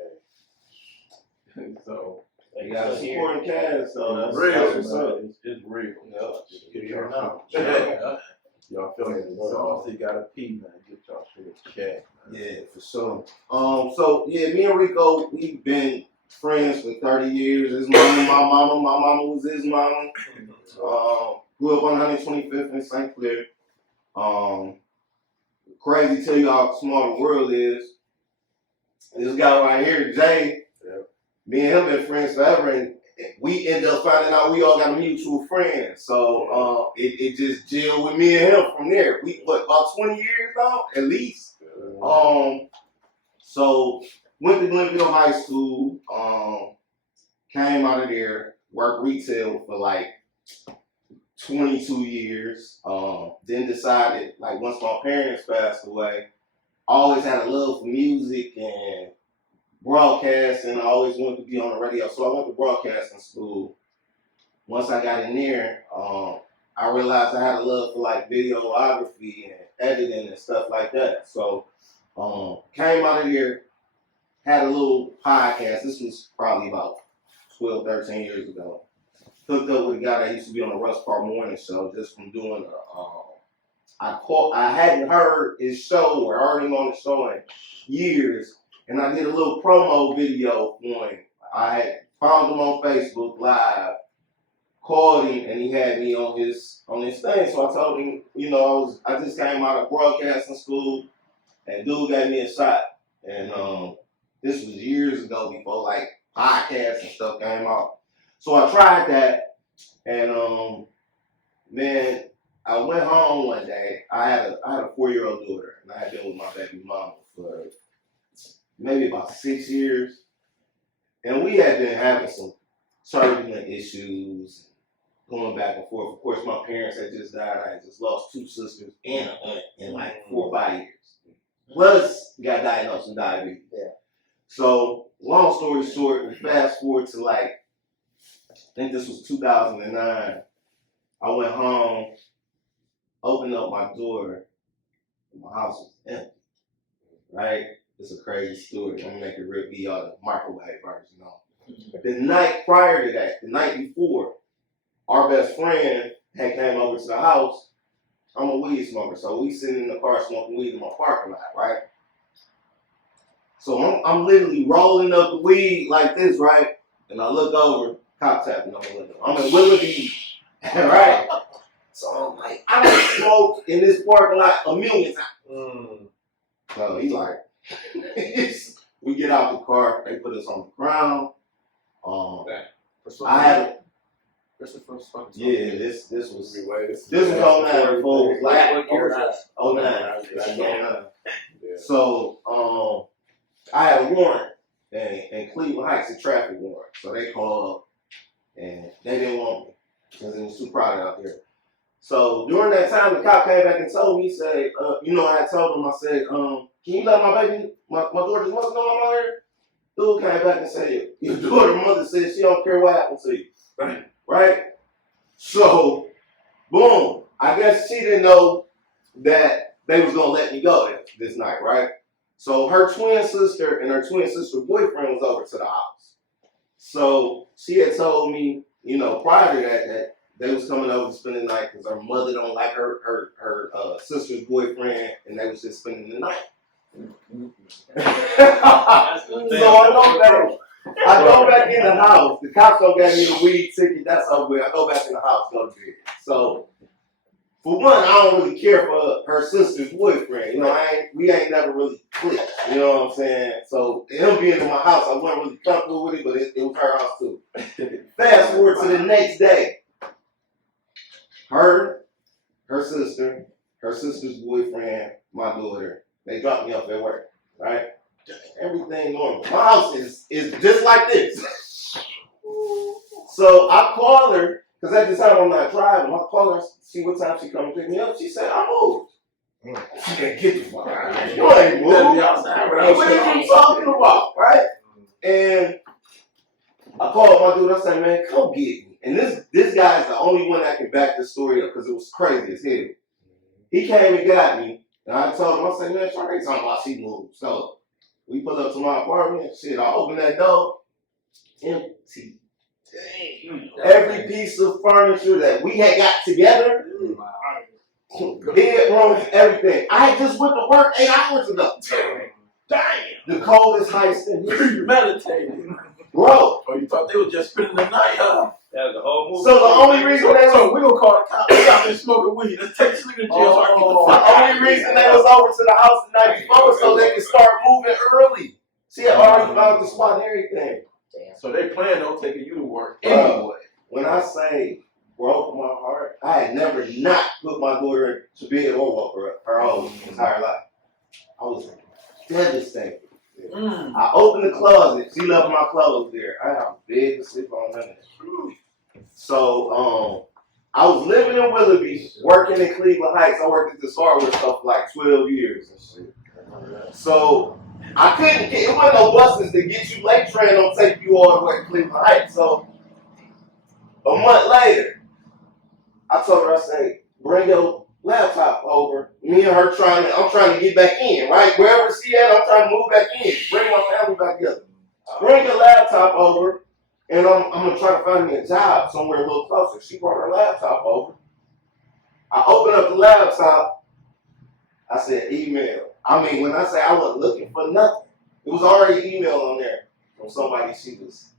So You got a supporting cast, so that's real. what's up. It's real. Get your now. Y'all feeling exhausted, you gotta pee, man. Get y'all shit checked. Yeah, for sure. So yeah, me and Rico, we've been friends for 30 years. His mama, my mama was his mama. Grew up on 125th in St. Clair. Crazy to tell you how small the world is. This guy right here, Jay, me and him been friends forever, and we end up finding out we all got a mutual friend. So it just gelled with me and him from there. We about 20 years now, at least. So went to Glenville High School, came out of there, worked retail for like 22 years. Then decided, like, once my parents passed away, I always had a love for music and broadcasting. I always wanted to be on the radio, so I went to broadcasting school. Once I got in there, I realized I had a love for like videography and editing and stuff like that. So came out of here, had a little podcast. This was probably about 12, 13 years ago. Hooked up with a guy that used to be on the Russ Park Morning Show just from doing I hadn't heard his show or heard him on the show in years, and I did a little promo video for him. I had found him on Facebook Live, called him, and he had me on his thing. So I told him, I just came out of broadcasting school, and dude gave me a shot. And this was years ago before like podcasts and stuff came out. So I tried that, and man, I went home one day. I had a 4-year-old daughter, and I had been with my baby mama for maybe about 6 years, and we had been having some turbulent issues, going back and forth. Of course, my parents had just died. I had just lost 2 sisters and an aunt in like 4 or 5 years. Plus, got diagnosed with diabetes. Yeah. So, long story short, we fast forward to like, I think this was 2009. I went home, opened up my door, and my house was empty. Right? It's a crazy story. I'm gonna make it real, be the microwave version on. The night prior to that, the night before, our best friend had came over to the house. I'm a weed smoker, so we sitting in the car smoking weed in my parking lot, right? So I'm literally rolling up the weed like this, right? And I look over, cop tapping on the window. I'm in Willoughby, right? So I'm like, I don't smoke in this parking lot a million times. So he's like, we get out the car, they put us on the ground. I had That's the first fucking song. Yeah, this was on that before. Like, What year is that? 09. So I had a warrant in Cleveland Heights, a traffic warrant. So they called up and they didn't want me because it was too crowded out there. So during that time, the cop came back and told me, he said, I had told him, I said, can you let my daughter's mother know I'm out here? Dude came back and said, your daughter's mother said she don't care what happened to you. Right? So, boom. I guess she didn't know that they was going to let me go this night, right? So her twin sister and her twin sister boyfriend was over to the house. So she had told me, prior to that they was coming over to spend the night because her mother don't like her sister's boyfriend, and they was just spending the night. So I go back in the house. The cops don't get me the weed ticket. That's over with. I go back in the house, go to bed. So, for one, I don't really care for her sister's boyfriend. We ain't never really clicked. You know what I'm saying? So, him being in my house, I wasn't really comfortable with it, but it was her house too. Fast forward to the next day. Her sister, her sister's boyfriend, my daughter, they dropped me off at work. right? Everything normal. My house is just like this. So I call her, because at the time I'm not driving. I call her, see what time she come pick me up. She said, I moved. She said, get the fuck out of here. You ain't moved. What are you talking about, right? And I called my dude. I said, man, come get me. And this guy is the only one that can back this story up because it was crazy as hell. He came and got me. And I told him, I said, man, Shark ain't talking about she moved. So we pull up to my apartment. Shit, I open that door. Empty. Dang. Every piece of furniture that we had got together, bedrooms, everything. I had just went to work 8 hours ago. Damn. The coldest heights in history. Meditating. Bro. Oh, you thought they were just spending the night, huh? That was the whole movie. So the only reason they So was we gonna call the cops. We out there smoking weed. Let's take this nigga to jail so I can get the fuck the only reason they was over to the house the night before was so they could start moving early. She had already found the spot and everything. So they plan on taking you to work Bro, anyway. when I say broke my heart, I had never not put my daughter to bed or woke her up her whole entire life. I was devastated. I opened the closet. She left my clothes there. I have a bed to sleep on. So I was living in Willoughby, working in Cleveland Heights. I worked at this hardware stuff for like 12 years and shit. So I couldn't get, it wasn't no buses to get you late train don't take you all the way to Cleveland Heights. So a month later, I told her, I said, bring your laptop over. Me and her I'm trying to get back in, right? Wherever she at, I'm trying to move back in. Bring my family back together. Bring your laptop over, and I'm gonna try to find me a job somewhere a little closer. She brought her laptop over. I opened up the laptop. I said, email. I mean, when I say I wasn't looking for nothing, it was already email on there from somebody she was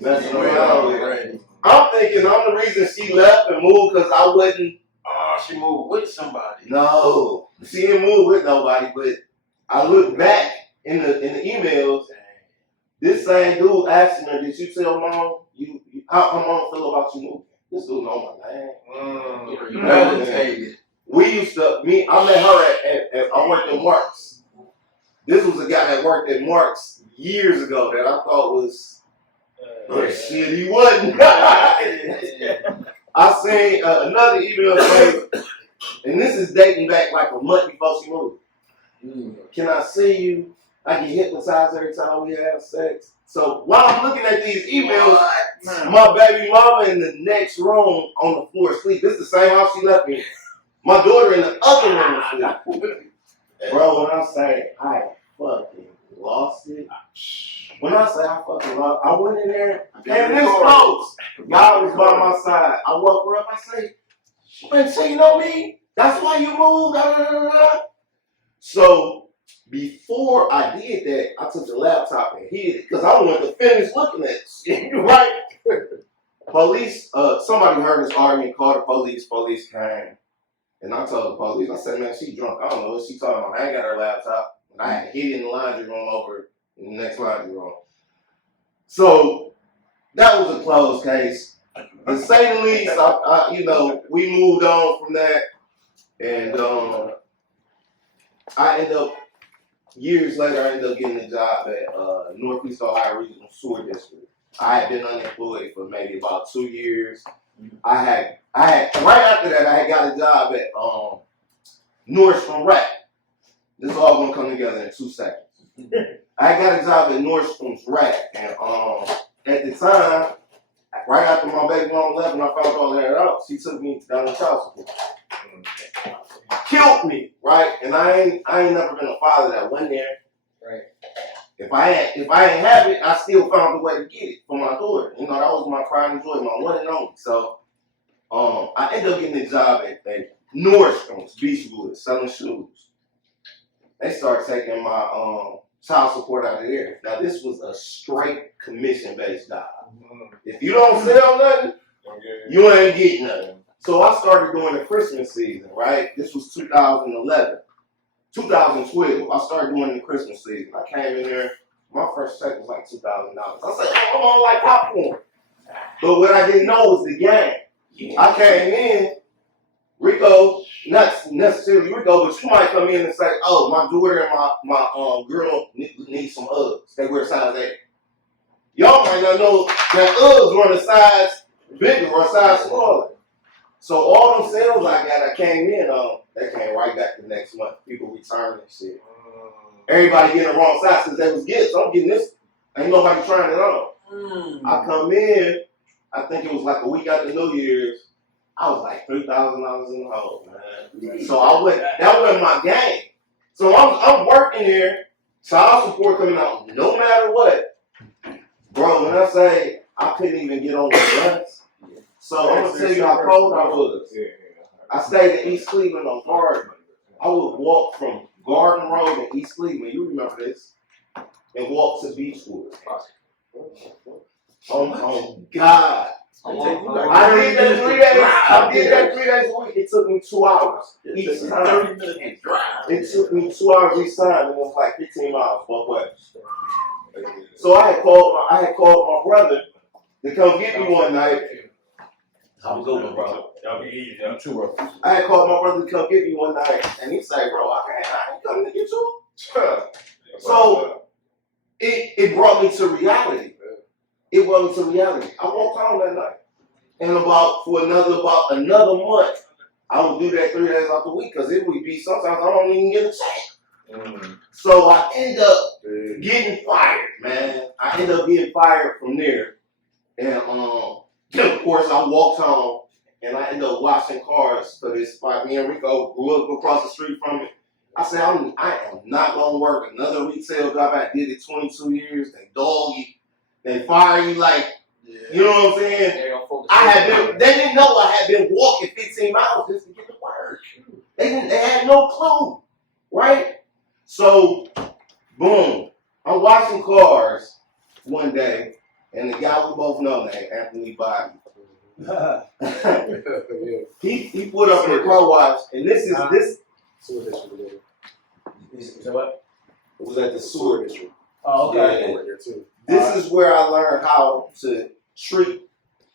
messing around with. I'm thinking I'm the reason she left and moved because I wasn't. She moved with somebody. No, she didn't move with nobody. But I look back in the emails. This same dude asking her, "Did you tell mom how mom feel about you moving?" This dude know my name. Meditated. We used to I met her at I worked at Mark's. This was a guy that worked at Mark's years ago that I thought was. Shit, he wasn't. I seen another email say, and this is dating back like a month before she moved. Can I see you? I get hypnotized every time we have sex. So while I'm looking at these emails, my baby mama in the next room on the floor asleep. This is the same house she left me. My daughter in the other room asleep. Bro, when I say I fucking lost it. When I say I fucking lost, I went in there and this close. God was by my side. I woke her up. I say, "Man, so you know me? That's why you moved." Da, da, da, da. So before I did that, I took the laptop and hid it because I wanted to finish looking at it. Right? Police. Somebody heard this argument. Called the police. Police came, and I told the police. I said, "Man, she drunk. I don't know what she talking about. I ain't got her laptop, and I had hid it in the laundry room over." In the next laundry room. So that was a closed case. To say the least, we moved on from that, and I ended up years later. I ended up getting a job at Northeast Ohio Regional Sewer District. I had been unemployed for maybe about 2 years. I had right after that I had got a job at Nordstrom Rack. This is all gonna come together in 2 seconds. I got a job at Nordstrom's Rack, and at the time, right after my baby mom left and I found all that out, she took me down to child support. Killed me, right? And I ain't never been a father that went there. Right. If I ain't have it, I still found a way to get it for my daughter. You know, that was my pride and joy, my one and only. So, I ended up getting a job at Nordstrom's Beachwood, selling shoes. They started taking my child support out of there. Now this was a straight commission-based job. If you don't sell nothing, you ain't getting nothing. So I started doing the Christmas season, right? This was 2011. 2012, I started doing the Christmas season. I came in there, my first check was like $2,000. I said, I'm on like popcorn. But what I didn't know was the game. I came in, Rico, not necessarily Rico, but you might come in and say, oh, my daughter and my girl need some Uggs. They wear size 8. Y'all might not know that Uggs run a size bigger or a size smaller. So all them sales I got, I came in on, they came right back the next month. People returning shit. Everybody getting the wrong size because they was getting. So I'm getting this. Ain't nobody trying it on. I come in, I think it was like a week after New Year's. I was like $3,000 in the hole, man. So that wasn't my game. So I'm working there, child support coming out no matter what. Bro, when I say I couldn't even get on the bus, so I'm gonna tell you how cold I was. I stayed in East Cleveland on Garden. I would walk from Garden Road in East Cleveland, you remember this, and walk to Beechwood. Oh God. I did that 3 days. I did that 3 days a week. It took me 2 hours each time. 30 minutes drive. It took me 2 hours each time. It was like 15 miles both ways. So I had called my brother to come get me one night. I'm good, bro. Y'all be easy. I'm too rough. I had called my brother to come get me one night, and he said, "Bro, I ain't coming to get you." So it brought me to reality. It brought me to reality. I walked home that night, and for another month, I would do that 3 days out the week because it would be sometimes I don't even get a check. So I end up getting fired, man. I end up getting fired from there, and of course I walked home, and I ended up washing cars for this spot. Me and Rico grew up across the street from it. I said I am not gonna work another retail job. I did it 22 years. They dog you. They fire you like, you know what I'm saying? They didn't know I had been walking 15 miles just to get to work. They had no clue, right? So, boom, I'm washing cars one day, and the guy we both know named Anthony Bobby. he put up in the car wash, and this. Sewer district. Is that what? It was at the sewer district. Oh, okay. Yeah. This is where I learned how to treat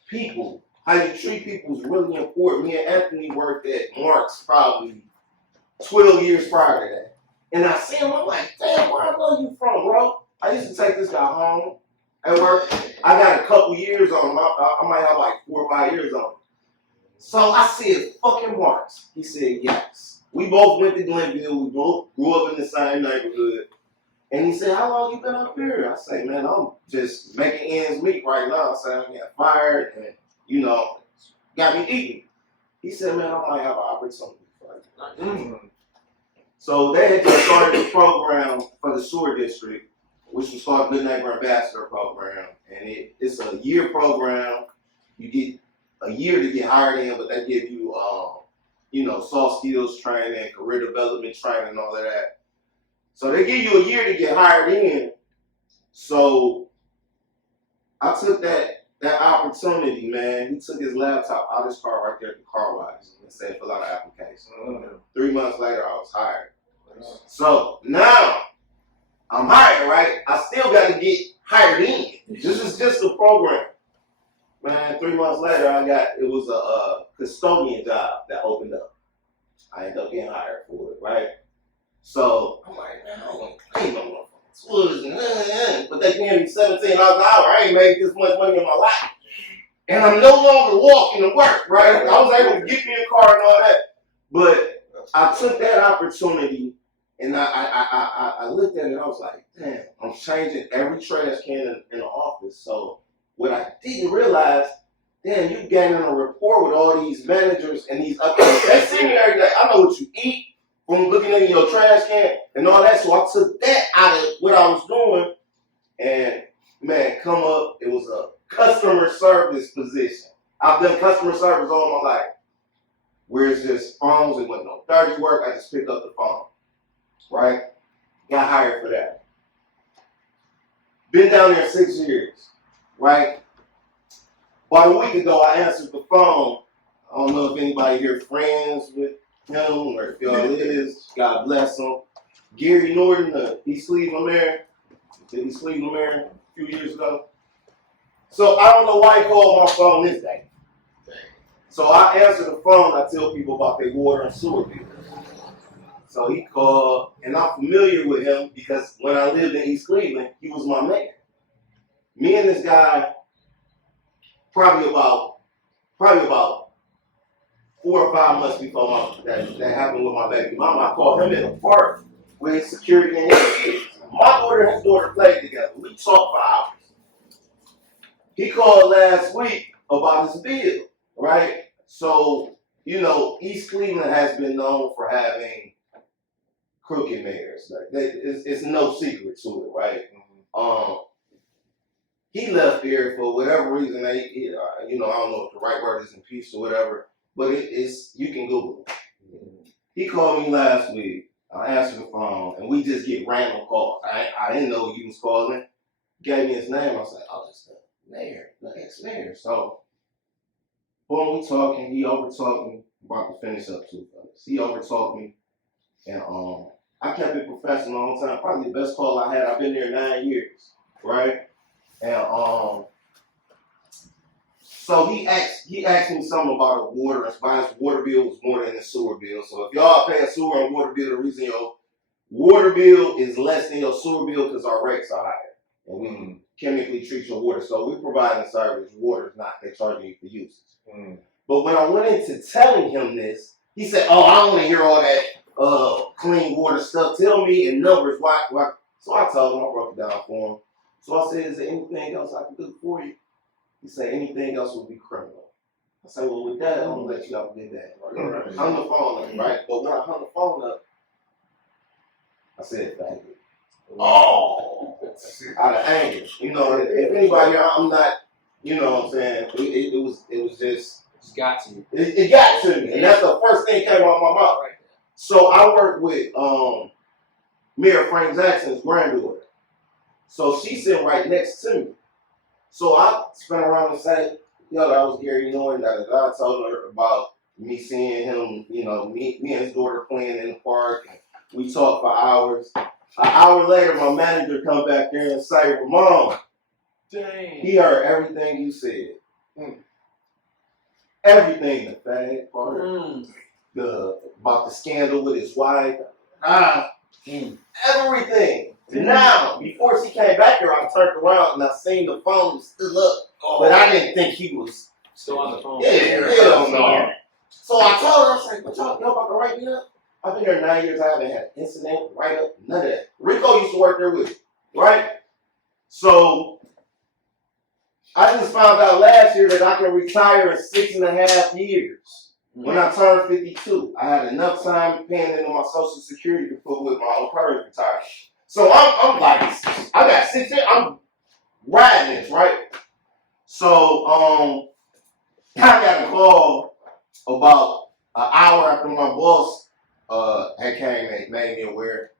people. How you treat people is really important. Me and Anthony worked at Mark's probably 12 years prior to that. And I see him, I'm like, damn, where I know you from, bro? I used to take this guy home at work. I got a couple years on him. I might have like 4 or 5 years on him. So I said, fucking Mark's. He said, yes. We both went to Glenville. We both grew up in the same neighborhood. And he said, how long you been up here? I say, man, I'm just making ends meet right now. I said, I got fired and, you know, got me eating. He said, man, I might have an opportunity for you. So they had just started the program for the sewer district, which was called Good Neighbor Ambassador Program. And it's a year program. You get a year to get hired in, but they give you, you know, soft skills training, career development training, all of that. So they give you a year to get hired in. So I took that opportunity, man. He took his laptop out of his car right there at the car wash and said, fill out an application. 3 months later, I was hired. So now I'm hired, right? I still got to get hired in. This is just a program. Man, 3 months later, it was a custodian job that opened up. I ended up getting hired for it, right? So I'm like, man, I don't want to claim no more. But they paying me $17 an hour. I ain't made this much money in my life. And I'm no longer walking to work, right? I was able to get me a car and all that. But I took that opportunity and I looked at it and I was like, damn, I'm changing every trash can in the office. So what I didn't realize, damn, you gaining a rapport with all these managers and these updates. They see me every day. I know what you eat from looking in your trash can and all that. So I took that out of what I was doing and, man, come up, it was a customer service position. I've done customer service all my life. Where it's just phones, it wasn't no dirty work, I just picked up the phone, right? Got hired for that. Been down there 6 years, right? About a week ago, I answered the phone. I don't know if anybody here friends with him or if y'all is. God bless him. Gary Norton, the East Cleveland mayor. The East Cleveland mayor a few years ago. So I don't know why he called my phone this day. So I answer the phone, I tell people about their water and sewer bills. So he called, and I'm familiar with him because when I lived in East Cleveland, he was my man. Me and this guy, probably about 4 or 5 months before that happened with my baby mama, I called him in the park with security and his kids. My daughter and his daughter played together. We talked for hours. He called last week about his bill, right? So, you know, East Cleveland has been known for having crooked mayors. Like it's no secret to it, right? He left there for whatever reason. You know, I don't know if the right word is impeached or whatever, but it's you can Google it. He called me last week. I answered the phone, and we just get random calls. I didn't know he was calling. Gave me his name. I was like, oh, that's the mayor, the ex-mayor. So, boom, we talking. He overtalked me. About to finish up too, fellas. He overtalked me, and I kept it professional all the time. Probably the best call I had. I've been there 9 years, right? And so he asked me something about a water. Why his water bill was more than his sewer bill. So if y'all pay a sewer and water bill, the reason your water bill is less than your sewer bill because our rates are higher, and we chemically treat your water. So we provide a service. Water is not, they're charging you for usage. But when I went into telling him this, he said, "Oh, I don't want to hear all that clean water stuff. Tell me in numbers why." So I told him, I broke it down for him. So I said, "Is there anything else I can do for you?" He said, "Anything else would be criminal." I said, "Well, with that, I'm gonna let you out get that." Hung the phone up, right? But when I hung the phone up, I said, "Thank you." Oh, out of anger. You know, if anybody, I'm not. You know what I'm saying? It was just. It's got to you. It got to me, and that's the first thing that came out of my mouth. Right. So I worked with Mayor Frank Jackson's granddaughter. So she's sitting right next to me. So I spent around and said, "Yo, that was Gary Norton." That I told her about me seeing him. You know, me and his daughter playing in the park, and we talked for hours. An hour later, my manager come back there and say, "Ramon, Dang. he heard everything you said." Everything, the fag part, about the scandal with his wife, everything. Now, before she came back here, I turned around and I seen the phone still up, but I didn't think he was Still on the phone. Yeah, hell no. So I told her, I was like, "What y'all about to write me up?" I've been there 9 years. I haven't had an incident, write up, none of that. Rico used to work there with me, right? So I just found out last year that I can retire in 6.5 years. When I turned 52, I had enough time paying into my Social Security to put with my own parents retirement. So I'm like, I got 6 years. I'm riding this, right? So I got a call about an hour after my boss had came and made me aware.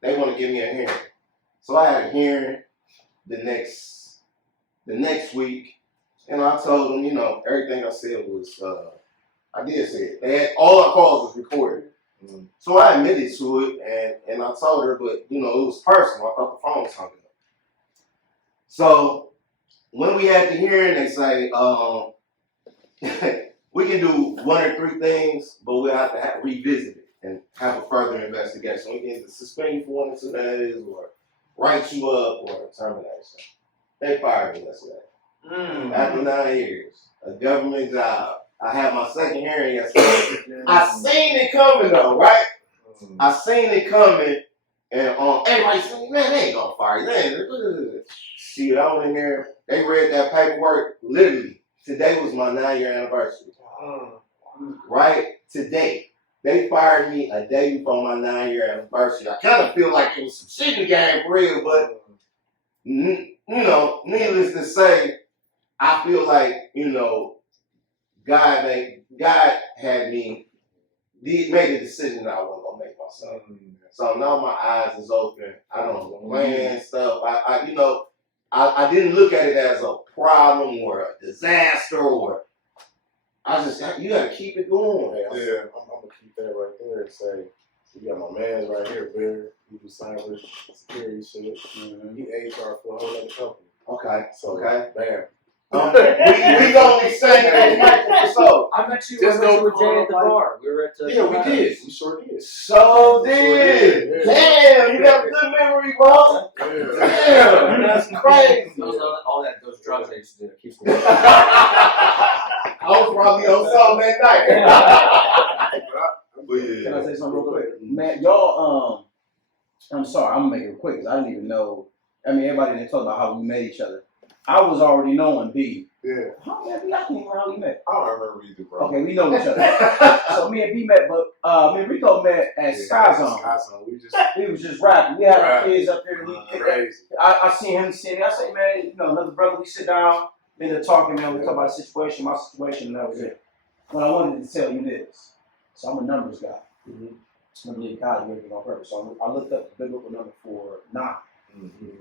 They want to give me a hearing. So I had a hearing the next week, and I told them, you know, everything I said was, I did say it. They had, all our calls was recorded. So I admitted to it, and I told her, but, you know, it was personal. I thought the phone was hung up. So when we had the hearing, they say, we can do 1 or 3 things, but we'll have to revisit it and have a further investigation. We can either suspend you for 1 or 2 days, or write you up, or termination. They fired me yesterday. After 9 years, a government job. I had my second hearing yesterday. I seen it coming though, right? I seen it coming, and everybody said, "Man, they ain't gonna fire you." Shit, I went in there. They read that paperwork. Literally, today was my 9-year anniversary. Right today, they fired me a day before my 9-year anniversary. I kind of feel like it was some shit in the game for real, but you know, needless to say, I feel like, you know, God had me made a decision that I wasn't gonna make myself. So now my eyes is open. I don't plan stuff. I didn't look at it as a problem or a disaster, or you gotta keep it going. Yeah, I'm gonna keep that right there and say, you got my man's right here, Barry. He do cyber security shit. He HR for a whole other company. Okay. So, okay. bam. We gonna exchange information for sure. I met you. Just I met you don't with call Jay at the nobody. bar. We were at the. Yeah, we did. We sure did. So did. Damn, you got a good memory, bro. Damn, that's crazy. Those drugs they used to do keeps me. I was probably on song that night. But yeah. Can I say something real quick? Man, y'all, I'm sorry, I'm gonna make it quick, 'cause I didn't even know. I mean, everybody didn't talk about how we met each other. I was already knowing B. Yeah. How man, B, I can't remember how we met. I don't remember either, bro. Okay, we know each other. So me and B met, but me and Rico met at Sky Zone. Sky Zone. We was just rapping. We had our Right. kids up there. Crazy. I seen him sitting. I say, man, you know, another brother. We sit down, been there talking, man. We talk about the situation, my situation, and that was it. But I wanted to tell you this. So I'm a numbers guy. I believe God did everything on purpose. So I looked up the biblical number for 9.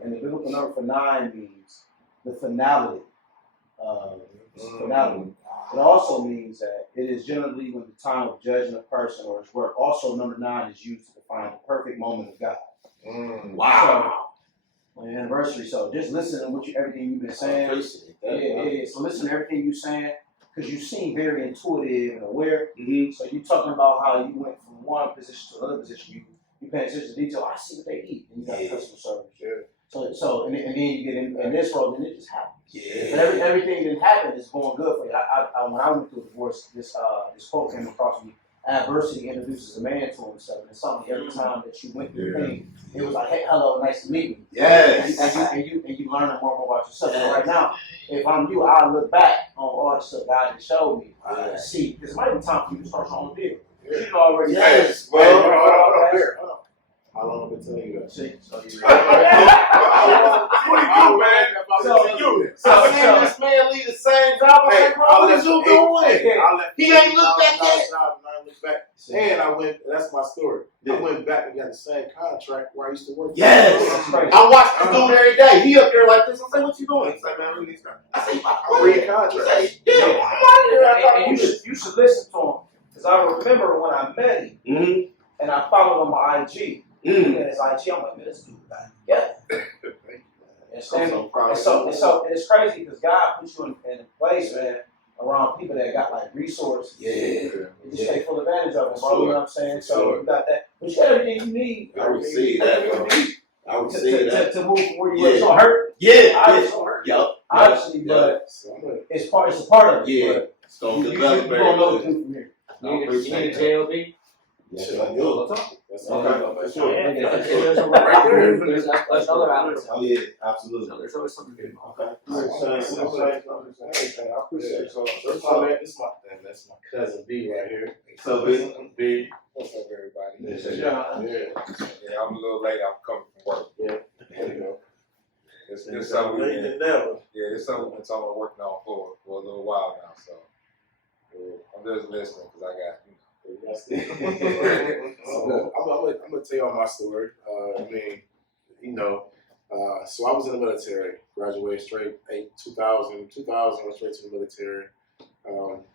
And the biblical number for 9 means the finality. Finality. It also means that it is generally when the time of judging a person or his work. Also, number 9 is used to define the perfect moment of God. Wow. So, on your anniversary, so just listen to everything you've been saying. Yeah. So listen to everything you're saying, because you seem very intuitive and aware. So you're talking about how you went from one position to another position. You pay attention to detail. I see what they eat, and you got customer service. So and then you get in this role, then it just happens. But everything that happened is going good for you. When I went through a divorce, this quote came across me. Adversity introduces a man to himself, and it's something every time that you went through things, it was like, hey, hello, nice to meet you. Yes. And you learning more and more about yourself. So right now, if I'm you, I look back on all the stuff God has showed me. See, because it might be time for you to start your own deal. You know already. Yes, Hold bro. on. How long have I been telling you that? See, so you I seen this man leave the same job. I was like, bro, what is you doing? He ain't looked back yet. And I went, that's my story. I went back and got the same contract where I used to work. Yes. I watch the dude every day. He up there like this. I say, what you doing? He's like, man, read these contracts. I say, I read contracts. yeah, I'm out here. And you should listen to him. Because I remember when I met him, and I followed him on IG. And his IG, I'm like, man, this dude back. Yeah. And it's crazy because God puts you in a place, man, around people that got like resources. You just take full advantage of them, bro. You know what I'm saying? So you got that. But you got everything you need. I would see that, bro. I would see that. To move from where you were. It's gonna hurt. Yup. Obviously, but it's a part of it. Yeah. But It's going to you develop don't know what very to do from here. You need a JLB? Yes, I do. That's Okay, for sure. There's a right there. There's other outlets. Oh, yeah, absolutely. So there's always something good. Okay. I appreciate it. That's my cousin B right here. So, B. What's up, everybody? Yeah. Yeah, I'm a little late. I'm coming from work. There you go. It's something we've been, Never. it's something we've been talking about working on for a little while now. So I'm just listening because I got, I'm gonna tell y'all my story. So I was in the military, graduated straight 2000, went straight to the military.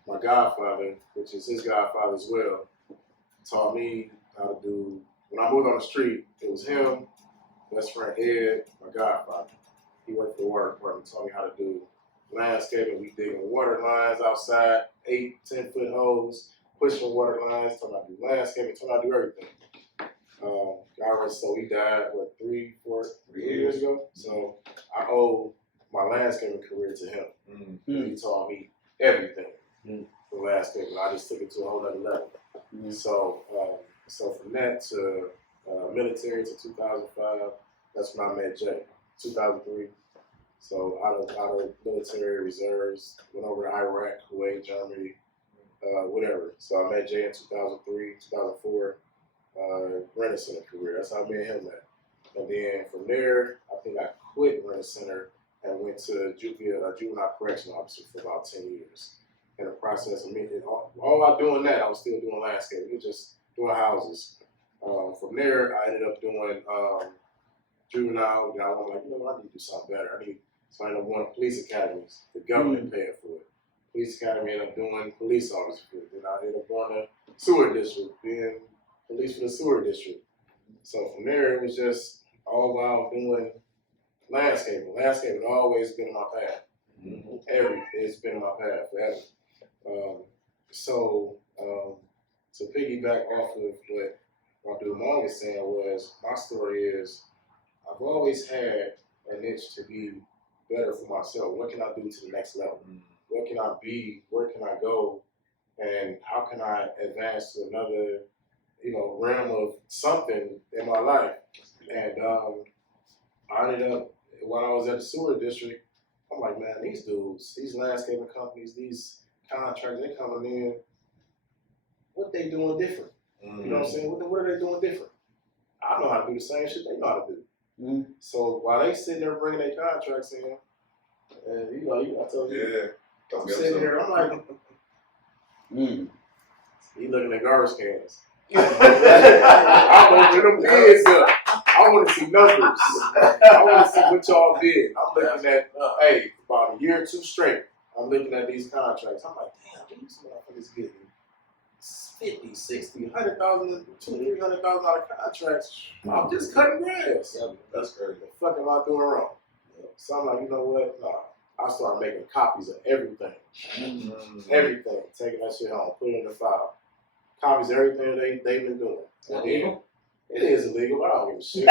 My godfather, which is his godfather as well, taught me how to do, when I moved on the street, it was him, best friend Ed, my godfather. He worked for the water department, taught me how to do landscaping. We digging water lines outside, 8-10-foot holes, pushing water lines, taught me how to do landscaping, taught me how to do everything. So he died, 3 years ago? So I owe my landscaping career to him. He taught me everything for landscaping. I just took it to a whole other level. So from that to military to 2005, that's when I met Jay. 2003. So out of military reserves, went over to Iraq, Kuwait, Germany, whatever. So I met Jay in 2003, 2004. Rent-A-Center career. That's how me and him met. And then from there, I think I quit Rent-A-Center and went to juvenile correction officer for about 10 years. In the process of me, all while doing that, I was still doing landscaping. We were just doing houses. From there, I ended up doing juvenile. I was like, I need to do something better. So I ended up going to police academies. The government paying for it. Police academy ended up doing police officer. Then I ended up going to sewer district, being police for the sewer district. So from there, it was just all while doing landscaping. Landscaping always been in my path. It's been in my path forever. To piggyback off of what the longest saying was, my story is, I've always had an itch to be better for myself. What can I do to the next level? What can I be? Where can I go? And how can I advance to another, realm of something in my life? And I ended up, while I was at the sewer district, I'm like, man, these dudes, these landscaping companies, these contractors, they coming in, what they doing different? You know what I'm saying? What are they doing different? I know how to do the same shit they know how to do. So while they sitting there bringing their contracts in, and I told you, I'm sitting here, I'm like, he looking at garbage cans. I'm opening them bids up. I want to see numbers. I want to see what y'all did. I'm looking at, about a year or two straight, I'm looking at these contracts. I'm like, damn, these motherfuckers getting 50, 60, 100,000, $200,000, $300,000 contracts. I'm just cutting grass. That's crazy. The fuck am I doing wrong? So I'm like, you know what? Nah. I started making copies of everything. Everything. Taking that shit home, putting it in the file. Copies of everything they've been doing. Illegal? It is illegal, but I don't give a shit.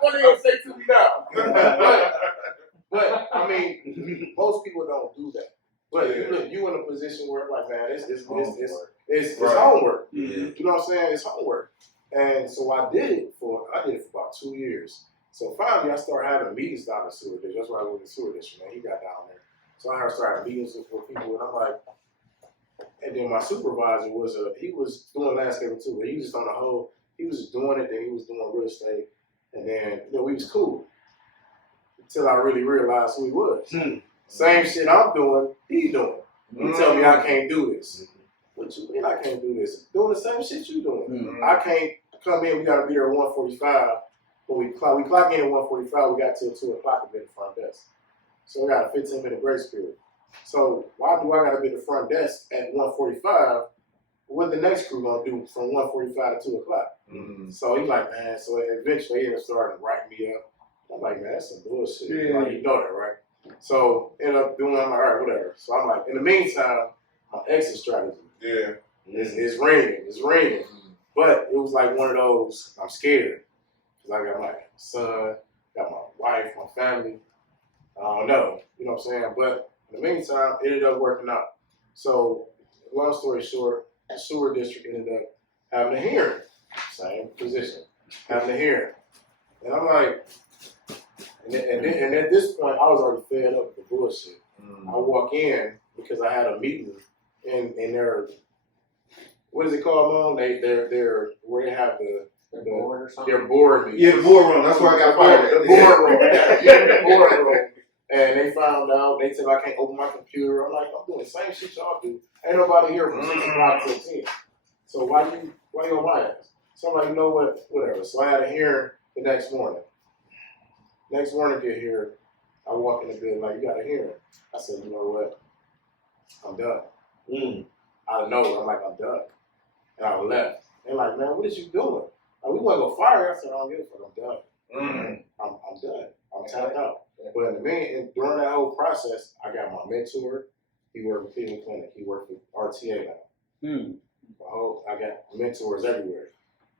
What are you gonna say to me now? But I mean, most people don't do that. But you in a position where like, man, it's homework. You know what I'm saying? It's homework. And so I did it for about 2 years. So finally, I started having meetings down in the sewer district. That's why I went to the sewer district, man. He got down there. So I started meetings with people, and I'm like, and then my supervisor he was doing landscaping too, but he was just on the whole, he was just doing it, then he was doing real estate, and then, we was cool. Until I really realized who he was. Same shit I'm doing, he doing. You tell me I can't do this. What you mean I can't do this? Doing the same shit you doing. I can't come in, we gotta be there at 1:45. But we clock in at 1:45, we got till 2 o'clock to be at the front desk. So we got a 15-minute grace period. So why do I gotta be at the front desk at 1:45? What the next crew gonna do from 1:45 to 2 o'clock? So he's like, man, so eventually he ended up starting writing me up. I'm like, man, that's some bullshit. Like, you know that, right? So ended up doing, I'm like, all right, whatever. So I'm like, in the meantime, my exit strategy is ringing. But it was like one of those, I'm scared. Because I got my son, got my wife, my family. I don't know, you know what I'm saying? But in the meantime, it ended up working out. So, long story short, the sewer district ended up having a hearing. Same position, having a hearing. And I'm like, and at this point, I was already fed up with the bullshit. I walk in because I had a meeting in their, what is it called, Mom? They're where they have Their board or something? Their board meeting. Yeah, the boardroom. That's where I got fired at. The boardroom. The boardroom. And they found out, they said I can't open my computer. I'm like, I'm doing the same shit y'all do. Ain't nobody here from 6 o'clock till 10. So why you on my ass? So I'm like, you know what, whatever. So I had a hearing the next morning. Next morning get here, I walk in the building like, you got a hearing. I said, you know what, I'm done. Out of nowhere, I'm like, I'm done. And I left. They're like, man, what is you doing? Like, we want to go fire. I said, I don't give a fuck, I'm done. I'm done. I'm tapped out. But in the meantime, during that whole process, I got my mentor. He worked with Cleveland Clinic. He worked with RTA now. I got mentors everywhere.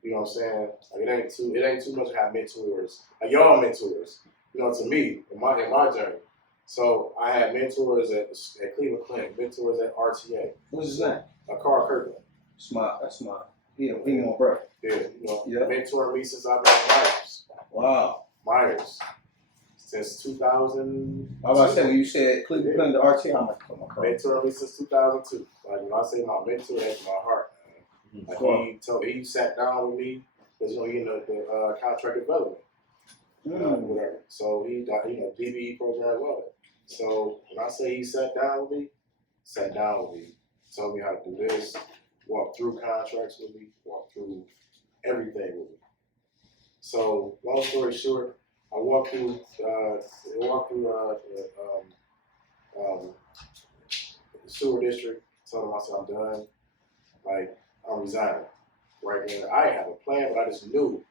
You know what I'm saying? Like, it ain't too much to have mentors. Like, y'all mentors. You know, to me, in my journey. So I had mentors at Cleveland Clinic, mentors at RTA. What's his name? Carl Kirkland. That's my, he my brother. Yeah, mentoring me since I've been in Myers. Wow. Myers. Since 2000. I was about to say, when you said Cleveland Clinic to RT, I'm like, come on, mentoring me since 2002. Like, when I say my mentor, that's my heart, man. Like, he sat down with me, because, he in the contract development. Whatever. So he got, DBE program, all that. So when I say he sat down with me, told me how to do this, walk through contracts with me, walk through everything with me. So long story short, I walked through the sewer district, told him I said I'm done, like I'm resigning. right then. I didn't have a plan, but I just knew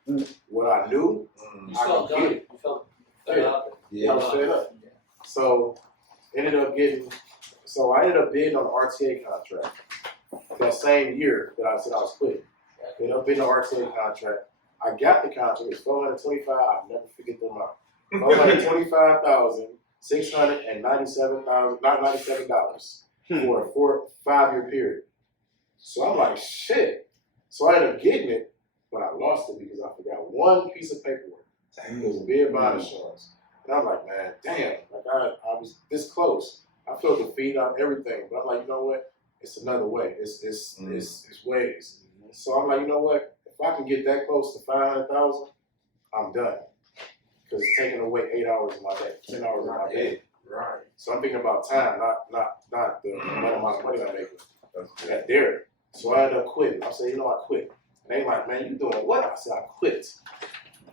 what I knew. You I felt could done. get it. You felt fed up. I was fed up. So ended up getting. So I ended up bidding on the RTA contract that same year that I said I was quitting. Ended up bidding on the RTA contract. I got the contract. It was $425. I'll never forget the amount. $425,697 for a 5-year period. So I'm like, shit. So I ended up getting it, but I lost it because I forgot one piece of paperwork. It was a bid bond insurance. And I'm like, man, damn. Like I was this close. I felt defeated on everything. But I'm like, you know what? It's another way. It's ways. So I'm like, you know what? If I can get that close to 500,000, I'm done. Because it's taking away 8 hours of my day, 10 hours of my day. Right. So I'm thinking about time, not the amount of money I'm making at there. So I ended up quitting. I said, you know, I quit. And they like, man, you doing what? I said, I quit.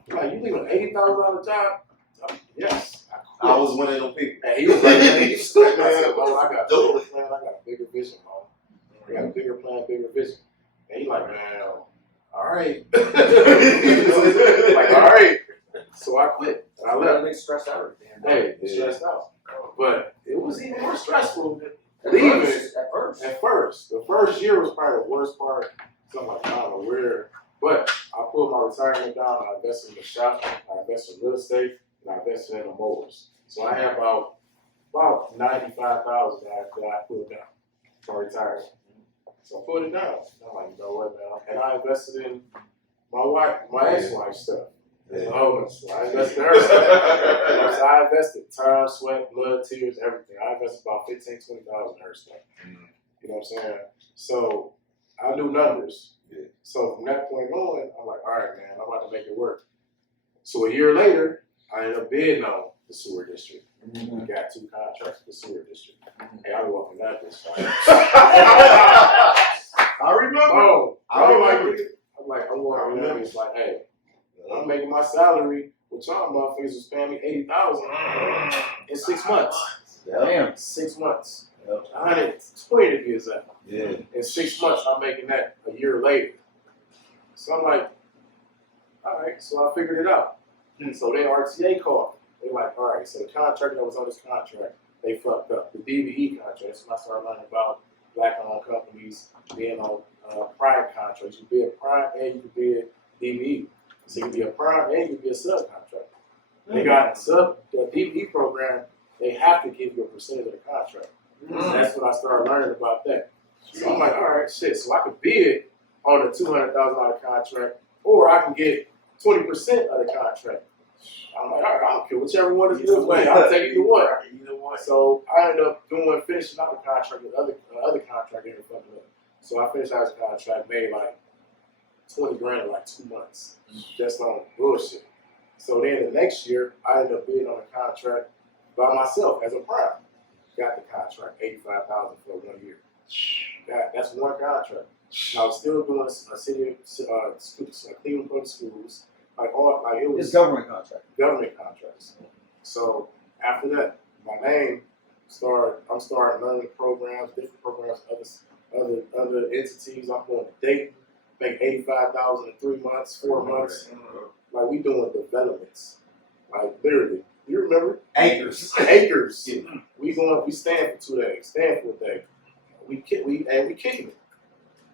They're like, you leaving an $80,000 job? Yes, I quit. I was one of them people. And he was like, man, you quit. I said, well, I got a bigger plan. I got a bigger vision, man. I got a bigger plan, bigger vision. And he like, man, all right. Like, all right. So I quit. And I left. They stressed out. Hey, stressed out. But it was even more stressful At leaving first. at first. The first year was probably the worst part. So I'm like, I don't know where. But I pulled my retirement down. I invested in the shop. I invested in real estate. And I invested in the mowers. So I have about $95,000 that I pulled down for retirement. So I pulled it down. I'm like, you know what, man? And I invested in my ex-wife's stuff. Oh, so I invested in her stuff. So I invested time, sweat, blood, tears, everything. I invested about $15,000, $20,000 in her stuff. You know what I'm saying? So I knew numbers. So from that point on, I'm like, all right, man, I'm about to make it work. So a year later, I ended up bidding on the sewer district. We got 2 contracts with the sewer district. Hey, I walked in that bitch. I remember. Oh, I remember. I'm walking in that bitch like, hey, I'm making my salary, which y'all motherfuckers was paying me $80,000 in 6 months. Damn. 6 months. 120 to be exact. Yeah. In 6 months, I'm making that a year later. So I'm like, all right, so I figured it out. So they RTA called. They like, all right, so the contractor that was on this contract, they fucked up. The DBE contract, that's when I started learning about black-owned companies being on prime contracts. You be a prime and you can be a DBE. So you can be a prime and you can be a subcontractor. They got the DBE program, they have to give you a percentage of the contract. So that's when I started learning about that. So I'm like, all right, shit, so I could bid on a $200,000 contract, or I can get 20% of the contract. I'm like, all right, I don't care, whichever one is good way, I'll take either one. So I ended up finishing out the contract with other contractor in the fucking up. So I finished out his contract, made like $20,000 in like 2 months, just on bullshit. So then the next year, I ended up bidding on a contract by myself as a prime. Got the contract, $85,000 for 1 year. That's one contract. And I was still doing a city, Cleveland Public Schools, it was It's government contract. government contracts. So after that, my name I'm starting learning programs, different programs, other entities. I'm going to Dayton, make $85,000 in 3 months, 4 months. Like we doing developments, like literally. You remember? Acres. Acres. We stand for 2 days, stand for a day. We kicking it.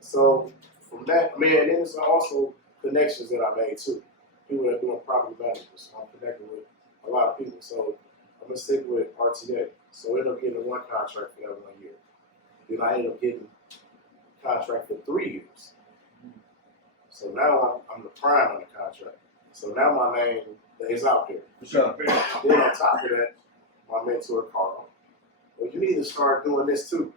So from that, and then there's also connections that I made too. People that are doing property management, so I'm connected with a lot of people. So I'm gonna stick with RTA. So I ended up getting one contract for that 1 year. Then I ended up getting a contract for 3 years. So now I'm the prime on the contract. So now my name is out there. Sure. Then on top of that, my mentor Carl, well, you need to start doing this too.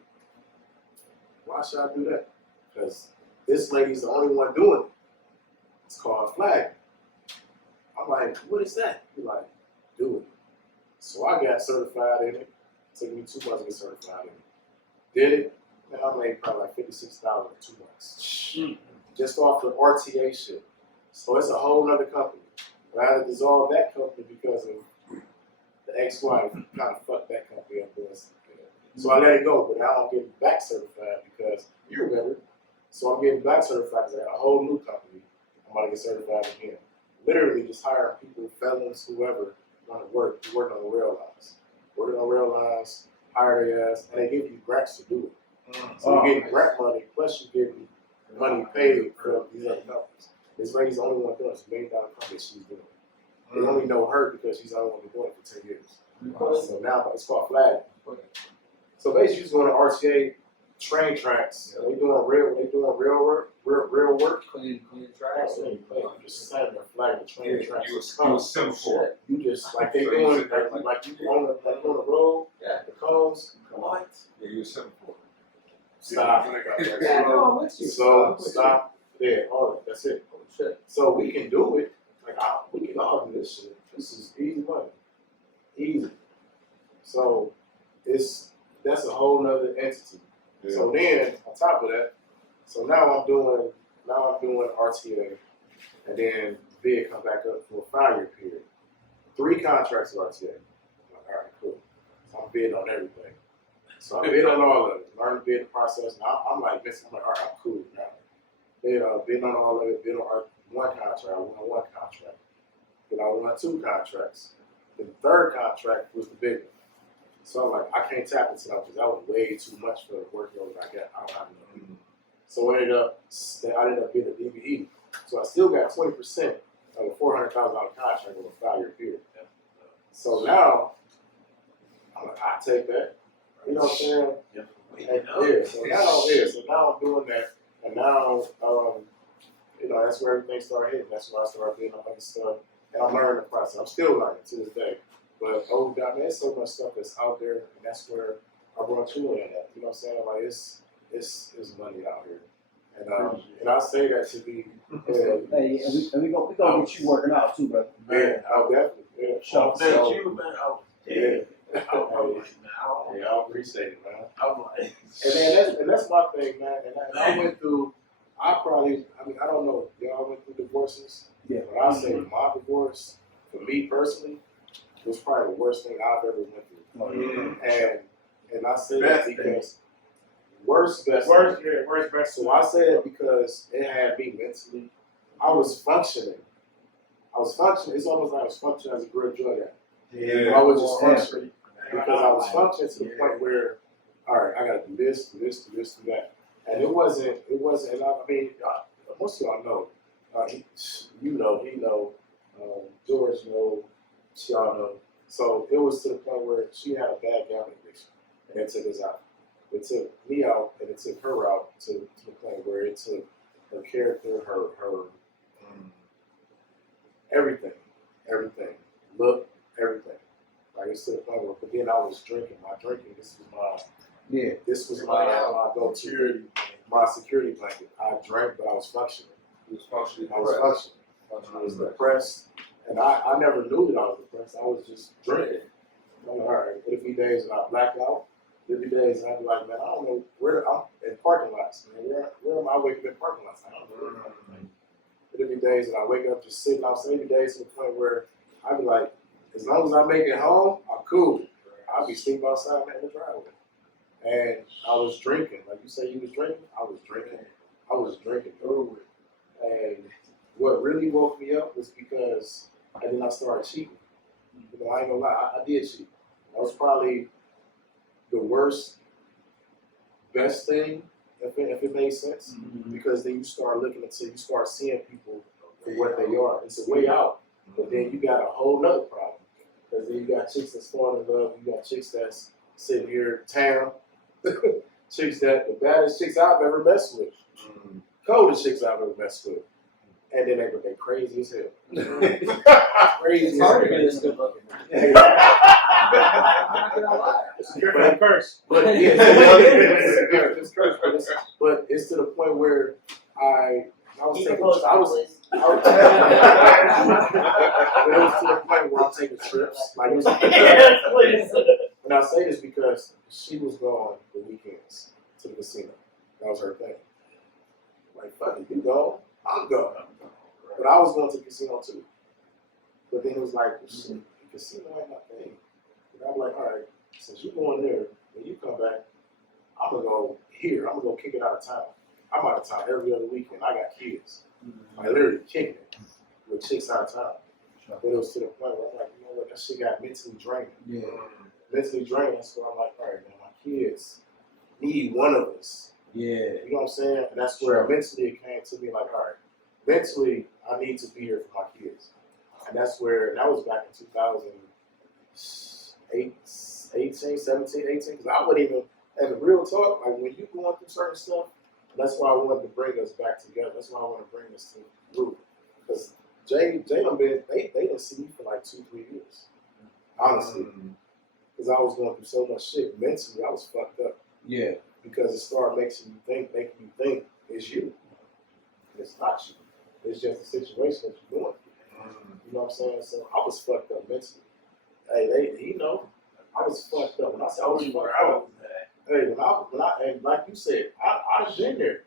Why should I do that? Because this lady's the only one doing it. It's called flagging. I'm like, what is that? He's like, do it. So I got certified in it. It took me 2 months to get certified in it. Did it. Man, I made probably like $56,000 in 2 months. Just off the RTA shit. So it's a whole nother company. But I had to dissolve that company because of the ex-wife kind of fucked that company up. So I let it go, but I don't get back certified because you remember So I'm getting back certified because I got a whole new company. I'm about to get certified again. Literally just hiring people, felons, whoever, want to work on the rail lines. Working on rail lines, hire their ass, and they give you grants to do it. So you get grant money, plus you get money paid for these other companies. This lady's the only one doing it. It's a $1 million company she's doing it. They only know her because she's the only one been doing it for 10 years. So now it's called flag. So basically, you're going to RTA train tracks. They doing real work. Clean tracks. So you just standing there flagging the train tracks. You was semaphore. You just like they doing like you on the road. Yeah. The cones. What? Yeah, you was semaphore. Stop. Yeah, no, I'm with you. So stop. Yeah, all that. That's it. Oh, shit. So we can do it. Like we can all do this shit. This is easy money. Easy. So that's a whole nother entity. Yeah. So then on top of that, so now I'm doing RTA, and then bid come back up for a 5-year period. 3 contracts of RTA. I'm like, all right, cool. So I'm bidding on everything. So I bid on all of it. Learn the bidding process. Now I'm like, all right, I'm cool now. Bid on all of it. Bid on one contract. I won 1 contract. Then I won 2 contracts. The 3rd contract was the big one. So I'm like, I can't tap into that because that was way too much for the workload I got. I don't have enough. So I ended up getting a DBE. So I still got 20% of a $400,000 contract over a 5-year period. So now, I'm like, I take that. You know what I'm saying? So now I'm doing that, and now, that's where everything started hitting. That's where I started getting on other stuff, and I'm learning the process. I'm still learning to this day. But oh God, man, there's so much stuff that's out there, and that's where I brought you in at. You know what I'm saying? Like it's money out here, and I say that to be. Hey, and we gonna get you working out too, brother. Yeah, I'll definitely. Yeah, Sure. Thank you, man. Yeah. I appreciate it, man. And that's my thing, man. And I went through. I don't know if y'all went through divorces. Yeah. But I say my divorce, for me personally, was probably the worst thing I've ever went through. And I say that because worst best. So I say it because it had me mentally. I was functioning. It's almost like I was functioning as a great drug addict. Yeah. I was just functioning because I was functioning to the point where, all right, I got to do this, do that, and it wasn't. And I mean, most of y'all know. He know. George know. Y'all know. So it was to the point where she had a bad gambling addiction, and it took us out. It took me out, and it took her out to the point where it took her character, her everything, look, everything. Like it's to the point where, but then I was drinking. My drinking, this was my go-to, my security blanket. I drank, but I was functioning. I was functioning. I was depressed, and I never knew that I was depressed. I was just drinking. I'm like, all right, it'll be days that I black out. There'll be days that I'll be like, man, I don't know where I'm in parking lots. Man, where am I waking up in parking lots? I don't know. There'll be days that I wake up just sitting outside. There'll be days to the point where I'll be like, as long as I make it home, I'm cool. I'll be sleeping outside in the driveway. And I was drinking. Like you say you was drinking, I was drinking. I was drinking through it. And what really woke me up was because then I started cheating. You know, I ain't gonna lie, I did cheat. That was probably the worst, best thing, if it made sense. Because then you start looking until you start seeing people for what they are. It's a way out. But then you got a whole nother problem. Because then you got chicks that's falling in love, you got chicks that's sitting here in town, chicks that the baddest chicks I've ever messed with, coldest chicks I've ever messed with. And then they crazy as hell. Crazy It's as hard to hell. be this good looking. Yeah. I'm not gonna lie. But it's to the point where I was taking trips. Like, and I say this because she was going the weekends to the casino. That was her thing. Like, fuck it, you go, I'm going. But I was going to the casino too. But then it was like, shit, the casino ain't my thing. And I'm like, all right, since you going there, when you come back, I'm gonna go here. I'm gonna go kick it out of town. I'm out of town every other weekend. I got kids. I literally kicking it with chicks out of town. But it was to the point where I'm like, you know what, that shit got mentally draining. Yeah. Mentally draining. So I'm like, all right, man, my kids need one of us. Yeah. You know what I'm saying? And that's where mentally it came to me like, all right, mentally I need to be here for my kids. And that's where, that was back in 2018, 17, 18, because I wouldn't even, and the real talk, like when you going through certain stuff, that's why I wanted to bring us back together. That's why I want to bring us to the group. Because Jay done been, they didn't see me for like 2-3 years. Honestly. Because I was going through so much shit. Mentally, I was fucked up. Yeah. Because it started making you think it's you. It's not you. It's just a situation that you're going through. You know what I'm saying? So I was fucked up mentally. Hey, you know, I was fucked up. When I said I was fucked up, hey, when I and like you said, I done been there.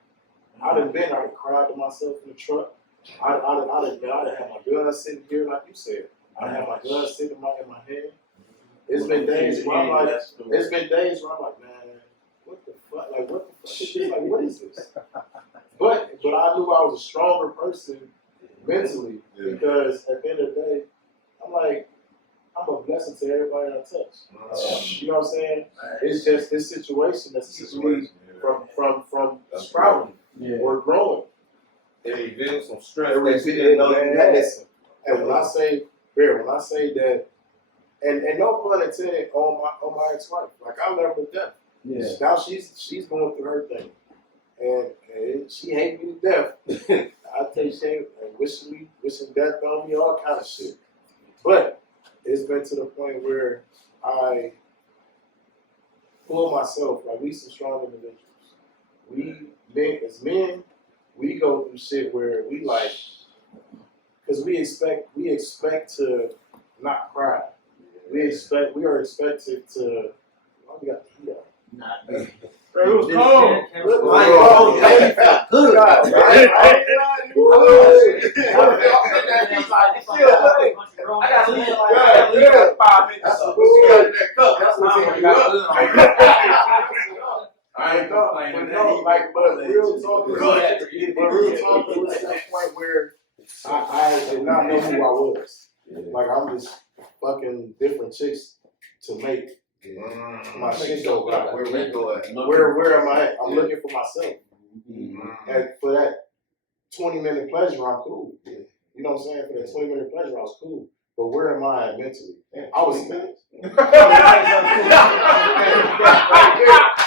I done cried to myself in the truck. I done had my gun sitting here, like you said. I had my gun sitting in my hand. It's been days where I'm like, man, what the fuck? Like, what the fuck is this? Like, what is this? But I knew I was a stronger person mentally because at the end of the day, I'm like, I'm a blessing to everybody I touch. You know what I'm saying? It's just this situation that's keeping me from sprouting or growing. It reveals some strength. And when I say that, and no pun intended on my ex-wife, like I love her to death. Yeah. Now she's going through her thing, and she hates me to death. I tell you, she wishing death on me, all kind of shit. But it's been to the point where I pull myself, like we some strong individuals. As men, we go through shit where we like, because we expect to not cry. We are expected to. Why we got the heat up? It was cold. Good. I got to leave like 5 minutes. That's what you got in that cup. That's what you got. I ain't complaining. But real talk, it was to the point where I did not know who I was. Like I'm just fucking different chicks to make my shit go back. Where am I at? I'm looking for myself. And for that 20-minute pleasure, I'm cool. You know what I'm saying? For that 20-minute pleasure, I was cool. But where am I at mentally? I was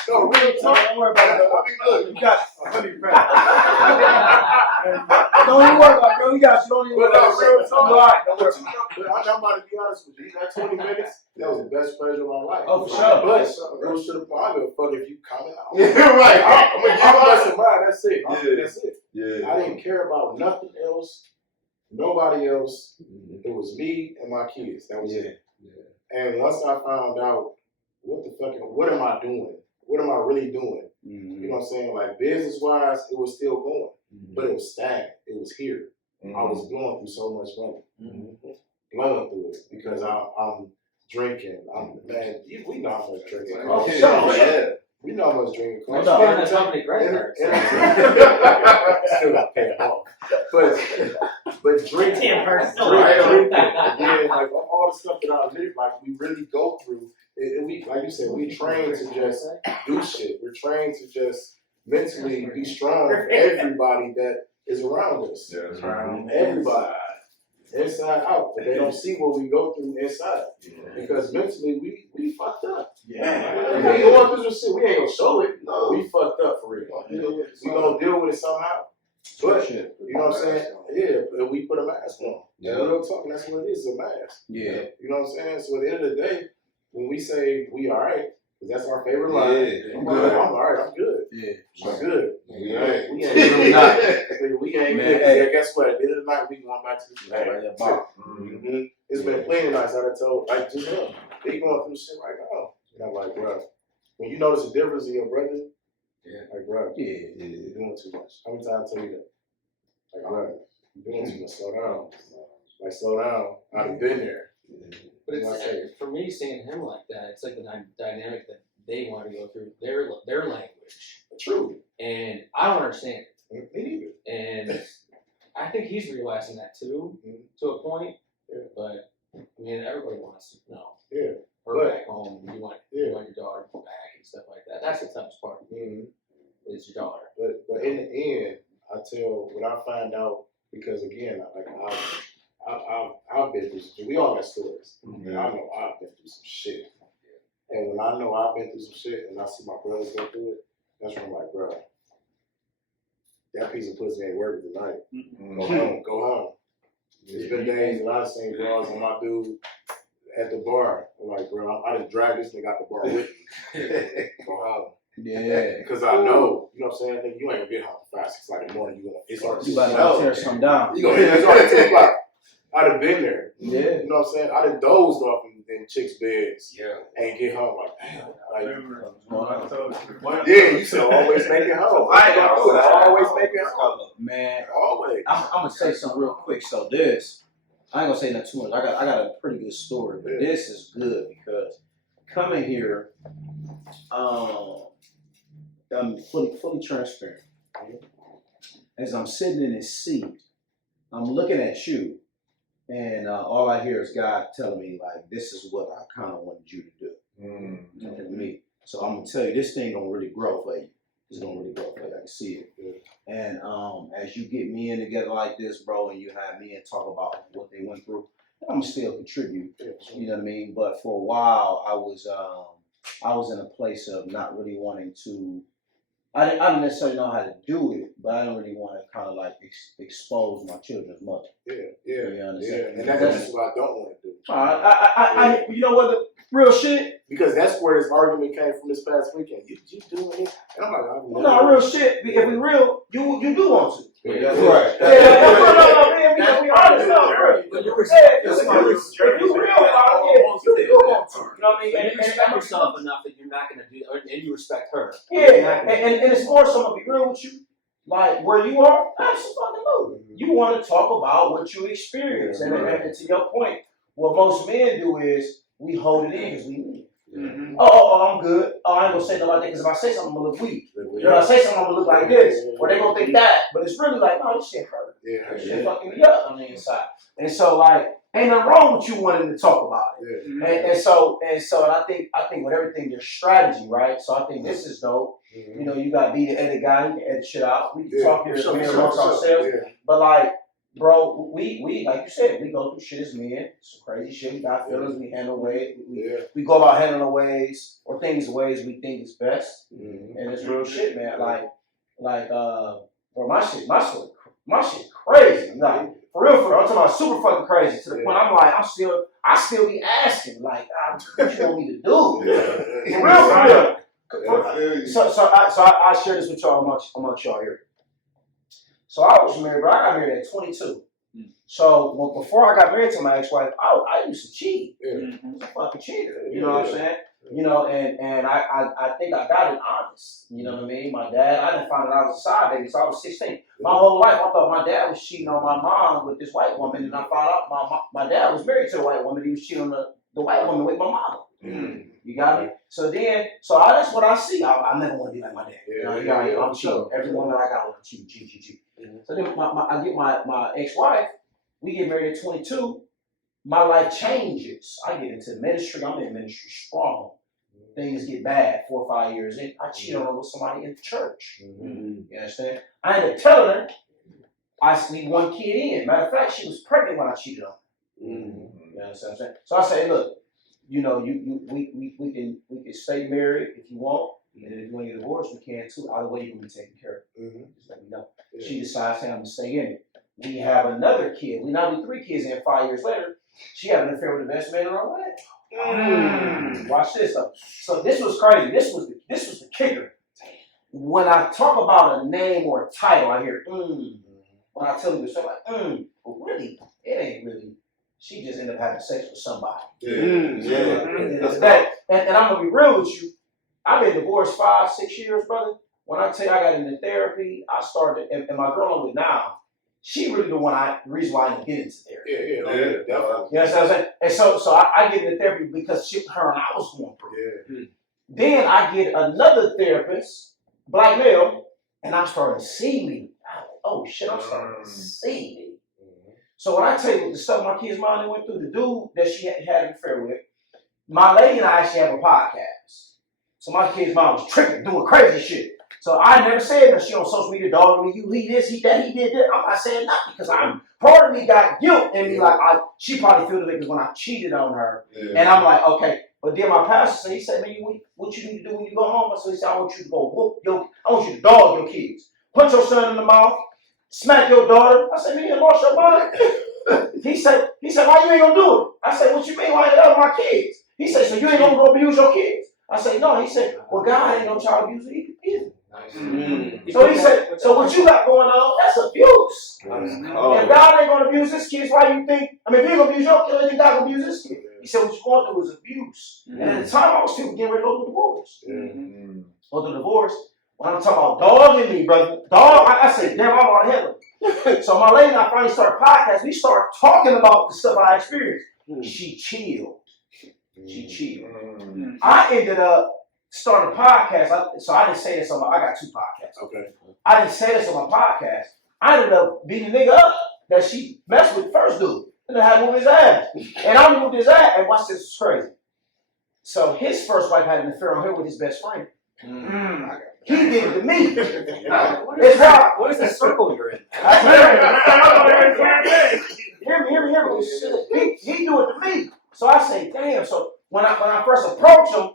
no, really talk. Don't worry about it. I mean, look, You got 100 pounds. Don't even worry about it, bro. You got you. Don't even worry about it. talk. All right, don't worry. But I'm about to be honest with you. That 20 minutes, that was the best pleasure of my life. Oh, for sure. But it was to the point, I give a fuck if you comment out. Right. I'm messing mine. That's it. Yeah. That's it. Yeah. I didn't care about nothing else, nobody else. It was me and my kids. That was it. And once I found out what am I doing? What am I really doing? You know what I'm saying? Like business wise, it was still going, but it was stagnant. It was here. I was blowing through so much money, blowing through it because I'm drinking. We know how much drinking costs. We know how much drinking costs. That's company credit cards. Still got to pay it off. But drinking, Drinking. yeah, like all the stuff that I live, like we really go through. And we, like you said, we train to just do shit. We're trained to just mentally be strong for everybody that is around us. Yeah, that's right. Everybody, inside out. But they don't see what we go through inside because mentally we fucked up. Yeah. We ain't going through some shit. We ain't gonna show it. No, we fucked up for real. We gonna deal with it somehow. But you know what I'm saying? Yeah, we put a mask on. Yeah. Real talking, that's what it is, a mask. Yeah. You know what I'm saying? So at the end of the day, when we say we all right, because that's our favorite line. I'm all right. I'm good. Yeah. I'm good. We ain't. We ain't really not. We ain't Man, good. hey. Yeah, guess what? At the end of the night, we going back to the Right. It's been plenty nights. I done told like just him. They going through shit right now. And I'm like, bro, when you notice a difference in your brother, like, bro, you're doing too much. How many times I tell you that? Like, bro, you're doing too much. Slow down. Like, slow down. I've been there. But it's, for me, seeing him like that, it's like the dynamic that they want to go through their language. True. And I don't understand it. Me neither. And I think he's realizing that too, to a point. Yeah. But I mean, everybody wants to know. Yeah. Her But- back home. You want your daughter back and stuff like that. That's the toughest part. Mm-hmm. Is your daughter. But in the end, I tell when I find out, because again, like I've been through some, we all got stories. And I know I've been through some shit. And when I know I've been through some shit and I see my brothers go through it, that's when I'm like, bro, that piece of pussy ain't working tonight. Go home. There's been days that I've seen bros and my dude at the bar. I'm like, bro, I just dragged this nigga out the bar with me. Go home. Yeah. Because I know, you know what I'm saying? Nigga, you ain't gonna get home 5, 6 o'clock in the morning. It's already You about to tear something down. You gonna hit it's already 10 o'clock. I'd have been there. Yeah. You know what I'm saying? I'd have dozed off in chicks' beds. Yeah. And get home like, damn. Like, Yeah, you should always make it home. Always make it home. Man, Always. I'm gonna say something real quick. So I ain't gonna say nothing too much. I got a pretty good story, but this is good because coming here, I'm fully transparent. As I'm sitting in this seat, I'm looking at you, and all I hear is God telling me like, "This is what I kind of wanted you to do." To me, so I'm gonna tell you, this thing gonna really grow for you. It's gonna really grow for you. I can see it. And as you get me in together like this, bro, and you have me and talk about what they went through, I'm still contribute. You know what I mean? But for a while, I was in a place of not really wanting to. I didn't necessarily know how to do it, but I didn't really want to kind of like expose my children's mother. Yeah. You understand? And that's what I don't want to do. I you know what? The real shit. Because that's where this argument came from this past weekend. You doing it? And I'm like, I'm no, real shit. If we real, you do want to. Yeah. Right. No, man. We honest now, bro. But you respect yourself. If you real about it, you do want to. You know what I mean? And you respect yourself enough that you're not gonna do, and you respect her. Yeah, and it's more so, I'm gonna be real with you. Like where you are, absolutely. You want to talk about what you experience, and to your point, what most men do is we hold it in because we need. I'm good. I ain't gonna say nothing like that because if I say something, I'm gonna look weak. You know, if I say something, I'm gonna look like this, or they gonna think that. But it's really like, no, this shit hurt. This shit fucking me up on the inside. And so, like, ain't nothing wrong with you wanting to talk about it. And so, I think with everything, there's strategy, right? So I think this is dope. You know, you got be the edit guy, you can edit shit out. We can talk here amongst ourselves. But like, bro, we like you said, we go through shit as men. Some crazy shit. We got feelings. We handle ways. We go about handling ways or things the ways we think is best. And it's real shit, man. Bro, my shit crazy. Like for real. I'm talking about super fucking crazy to the point I'm like, I still be asking like, what you want me to do? For real. So I share this with y'all amongst y'all here. So I was married, but I got married at 22. So before I got married to my ex-wife, I used to cheat. I was a fucking cheater. You know what I'm saying? You know, and I think I got it honest. You know what I mean? My dad, I didn't find out I was a side baby, so I was 16. My whole life, I thought my dad was cheating on my mom with this white woman, and I found out my dad was married to a white woman. He was cheating on the white woman with my mom. You got me? So that's what I see. I never want to be like my dad. I'm cheating. Every woman I got was cheat. So then I get my ex-wife. We get married at 22. My life changes. I get into ministry. I'm in ministry strong. Things get bad 4 or 5 years in. I cheat on her with somebody in the church. You understand? I ended up telling her I sneaked one kid in. Matter of fact, she was pregnant when I cheated on her. You understand what I'm saying? So I say, look, you know, we can stay married if you want. And if you want to get divorced, we can too. Either way, you're going to be taken care of. Just let me know. She decides, hey, I'm going to stay in it. We have another kid. We now do 3 kids in 5 years later. She had an affair with the best man in her life. Watch this though. So this was crazy. This was the kicker. When I talk about a name or a title, I hear When I tell you this, I'm like but really, it ain't really. She just ended up having sex with somebody. And I'm gonna be real with you. I've been divorced 5, 6 years, brother. When I tell you I got into therapy, I started, and my girl I'm with now, she really the reason why I didn't get into therapy. Definitely. You know what I'm saying? And so I get into therapy because her and I was going through. Then I get another therapist, black male, and I'm starting to see me. Oh shit, I'm starting to see me. So when I tell you the stuff my kids' mom went through, the dude that she had an affair with, my lady and I actually have a podcast. So my kid's mom was tripping, doing crazy shit. So I never said that she on social media dogging me, you, he this, he that, he did that. I'm not saying nothing because I'm part of me got guilt in me, like she probably feel it because when I cheated on her. Yeah. And I'm like, okay. But then my pastor said, he said, man, what you need to do when you go home? So he said, I want you to go whoop I want you to dog your kids. Punch your son in the mouth, smack your daughter. I said, man, you lost your mind. He said, why you ain't gonna do it? I said, what you mean, why you my kids? He said, so you ain't gonna go abuse your kids? I said, no. He said, well, God ain't no child abuser either. So he said, so what you got going on, that's abuse. If God ain't gonna abuse his kids, why you think, I mean, if he gonna abuse your kids, then God gonna abuse his kids. He said, what you want to do is abuse. And at the time, I was still getting ready to go through divorce. Go through divorce. When I'm talking about dogging me, brother, I said, damn, I'm on heaven. So my lady and I finally started podcast. We started talking about the stuff I experienced. She chilled. I ended up starting a podcast. So I didn't say this on I got 2 podcasts. Okay. I didn't say this on my podcast. I ended up beating the nigga up that she messed with the first dude. And I had to move his ass. And I moved his ass. And watch this, is crazy. So his first wife had an affair on her with his best friend. He did it to me. It's why. What is the circle you're in? Hear me. He do it to me. So I say, damn. So when I first approach him,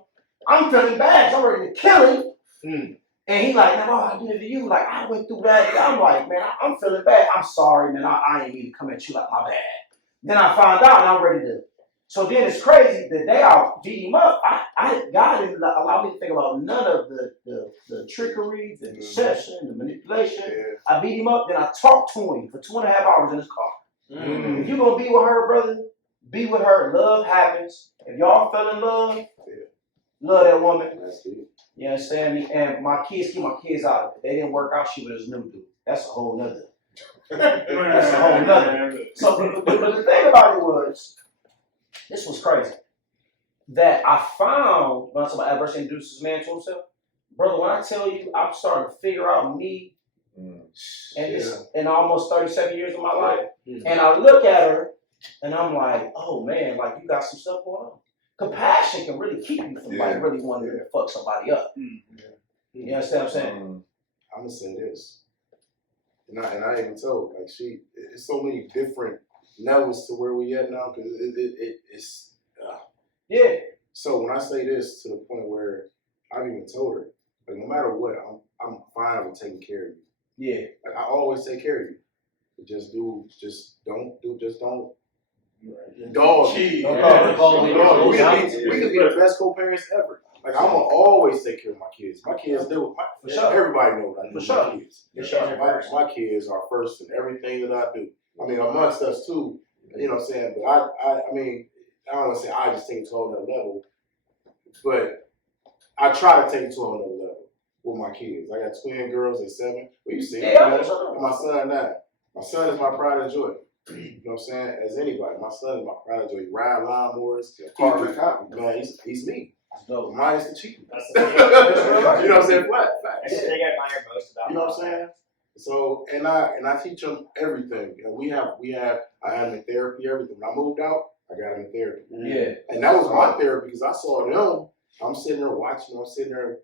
I'm feeling bad. So I'm ready to kill him. And he like, no, I did it to you. Like, I went through that. I'm like, man, I'm feeling bad. I'm sorry, man. I ain't mean to come at you like my bad. Then I found out and I'm ready to. So then it's crazy. The day I beat him up, God didn't allow me to think about none of the trickery, the deception, the manipulation. Yeah. I beat him up, then I talked to him for 2.5 hours in his car. If you're going to be with her, brother, be with her. Love happens. If y'all fell in love, love that woman. You understand me? And my kids, keep my kids out of it. They didn't work out, she was a new dude. That's a whole nother. That's a whole nother. So, but the thing about it was, this was crazy. That I found, when I talk about adversity introduces man to himself, brother, when I tell you I'm starting to figure out me in almost 37 years of my life, and I look at her and I'm like, oh man, like you got some stuff going on. Compassion can really keep you from like really wanting to fuck somebody up. You understand what I'm saying? I'm gonna say this, and I even told like it's so many different levels to where we at now because it's So when I say this to the point where I've even told her, like no matter what, I'm fine with taking care of you. Yeah. Like I always take care of you. Just don't dog. We could be the best co-parents ever. Like I'm gonna always take care of my kids. My kids do. Everybody knows I do my kids. My kids are first in everything that I do. I mean, amongst us too. You know what I'm saying? But I mean, I don't want to say I just take it to another level, but I try to take it to another level with my kids. I got twin girls at 7. Well, you see, and my son 9. My son is my pride and joy. You know what I'm saying? As anybody, my son is my pride and joy. He ride lawnmowers, car copy. Man, he's me. No, mine is the cheapest. You know what I'm saying? That's the thing I admire most about. You know what I'm saying? So and I teach them everything. You know, I had them in therapy, everything. When I moved out, I got them in therapy. Yeah. And that was my therapy because I saw them. I'm sitting there watching, I'm sitting there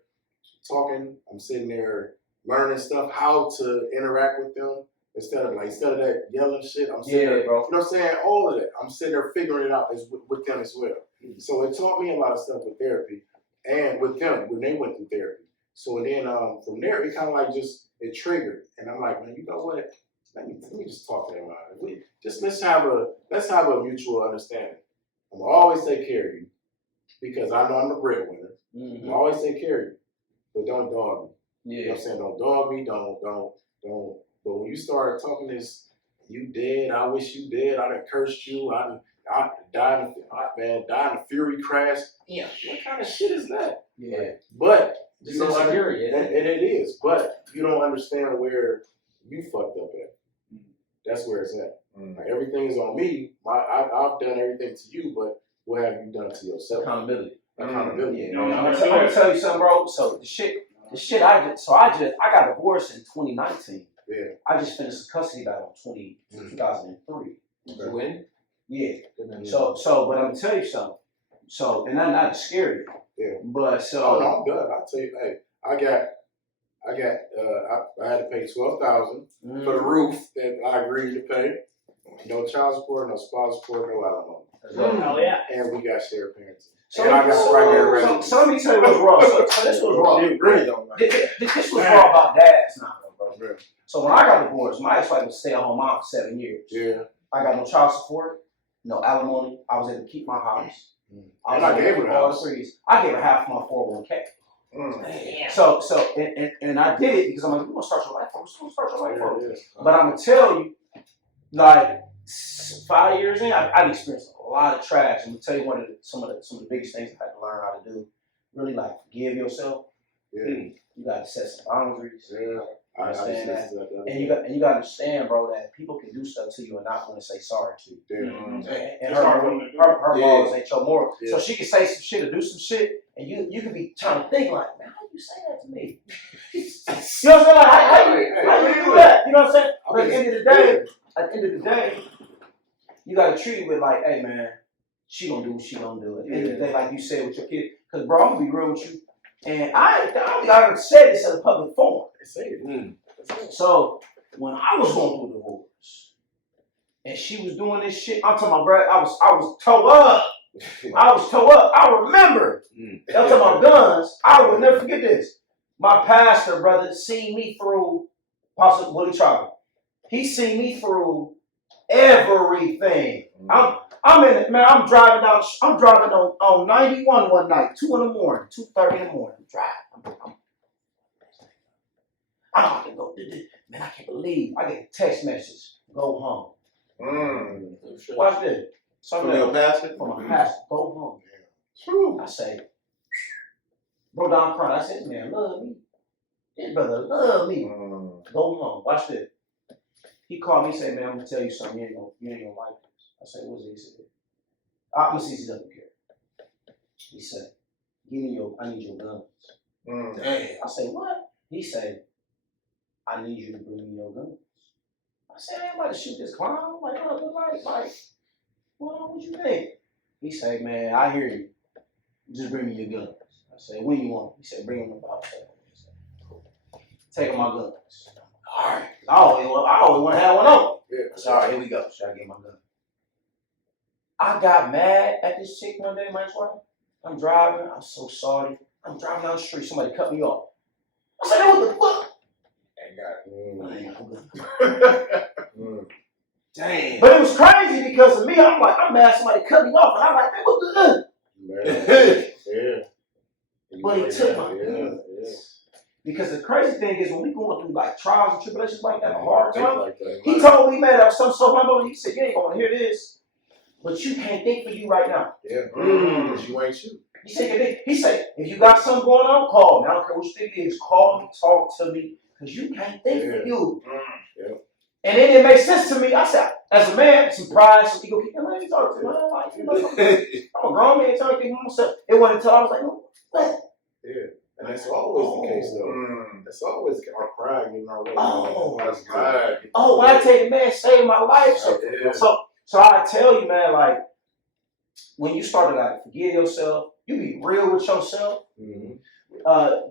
talking, I'm sitting there learning stuff, how to interact with them. Instead of that yelling shit, I'm sitting there, bro. You know what I'm saying? All of that. I'm sitting there figuring it out with them as well. So it taught me a lot of stuff with therapy and with them when they went through therapy. So then from there, it kind of like it triggered. And I'm like, man, you know what? Let me just talk to them about it. Let's have a mutual understanding. I'm gonna always take care of you because I know I'm the breadwinner. I'm always take care of you, but don't dog me. You know what I'm saying? Don't dog me. Don't. But when you start talking this, you dead. I wish you dead. I done cursed you. I died in a fury crash. Yeah. What kind of shit is that? Yeah. But you don't understand, and it is. But you don't understand where you fucked up at. That's where it's at. Like everything is on me. I've done everything to you, but what have you done to yourself? Accountability. Yeah. I'm gonna tell you something, bro. So the shit The shit I got divorced in 2019. Yeah. I just finished a custody battle in 2003. You win? Yeah. Good man. So, but I'm gonna tell you something. So, and I'm not scared. Yeah. But so. Oh no, I'm done. I'll tell you, hey, I had to pay $12,000 for the roof that I agreed to pay. No child support, no spouse support, no alimony. Oh yeah. And we got shared parenting. So, And I got right there ready. so let me tell you what's wrong. So this was wrong. This was wrong about dads now, bro. So when I got divorced, my ex-wife was stay-at-home mom for 7 years. Yeah. I got no child support, no alimony. I was able to keep my house. And I gave her the all house. the threes. I gave her half of my 401k. So and I did it because I'm like, we're gonna start your life over. We're gonna start your life over. But I'm gonna tell you, like 5 years in, I've experienced a lot of trash. I'm gonna tell you some of the biggest things I had to learn how to do. Really like forgive yourself. Yeah. You gotta set some boundaries. Yeah. I Understand that. that. And you got to understand, bro, that people can do stuff to you and not want to say sorry to you. Yeah. And her morals ain't your moral. Yeah. So she can say some shit or do some shit, and you can be trying to think like, man, how you say that to me? You know what I'm saying? Like, how you do that? You know what I'm saying? But at the end of the day, you got to treat it with like, hey man, she gonna do what she gonna do. At the end of the day, like you said with your kid, because bro, I'm gonna be real with you. And I don't think I ever said this at a public forum. So when I was going through divorce, and she was doing this shit, I'm talking about, bro, I was toe up. I was toe up. I remember. I'm talking about guns. I would never forget this. My pastor, brother, seen me through, Pastor Willie Charlie. He seen me through everything. I'm in it, man. I'm driving on 91 one night, 2 in the morning, 2:30 in the morning. I'm driving. I don't have to go. Man, I can't believe I get a text message. Go home. Watch this. From your pastor? From my pastor. Go home. I say, bro, down crying. I said, this man love me. This brother love me. Go home. Watch this. He called me and said, man, I'm gonna tell you something. You ain't gonna like this. I said, what's it? He said, I'm gonna see if he doesn't care. He said, I need your guns. Damn. I said, what? He said, I need you to bring me your guns. I said, I ain't about to shoot this clown. I'm like, what you think? He said, man, I hear you. Just bring me your guns. I said, when you want? He said, bring them about 7. I said, cool. Take my guns. All right. I always want to have one on. Yeah. I said, all right, here we go. Should I get my gun? I got mad at this chick one day, my ex-wife. I'm driving. I'm so sorry. I'm driving down the street. Somebody cut me off. I said, what the fuck? Damn. But it was crazy because of me. I'm like, I'm mad somebody cut me off. And I'm like, man, what the Yeah. But he took my guns. Because the crazy thing is when we going through like trials and tribulations like that, a hard time, he told me, man, that was so humble. He said, you ain't gonna hear this, but you can't think for you right now. Yeah. Because you ain't you. He said, if you got something going on, call me. I don't care what you think it is. Call me, talk to me, because you can't think for you. Yeah. And then it makes sense to me. I said, as a man, some pride, some ego, man, you talk to me. I'm a grown man trying to think of myself. It wasn't until I was like, what? Yeah. And that's always the case, though. That's always our pride getting our way. When I tell you, man, saved my life. So I tell you, man, like, when you start to like forgive yourself, you be real with yourself.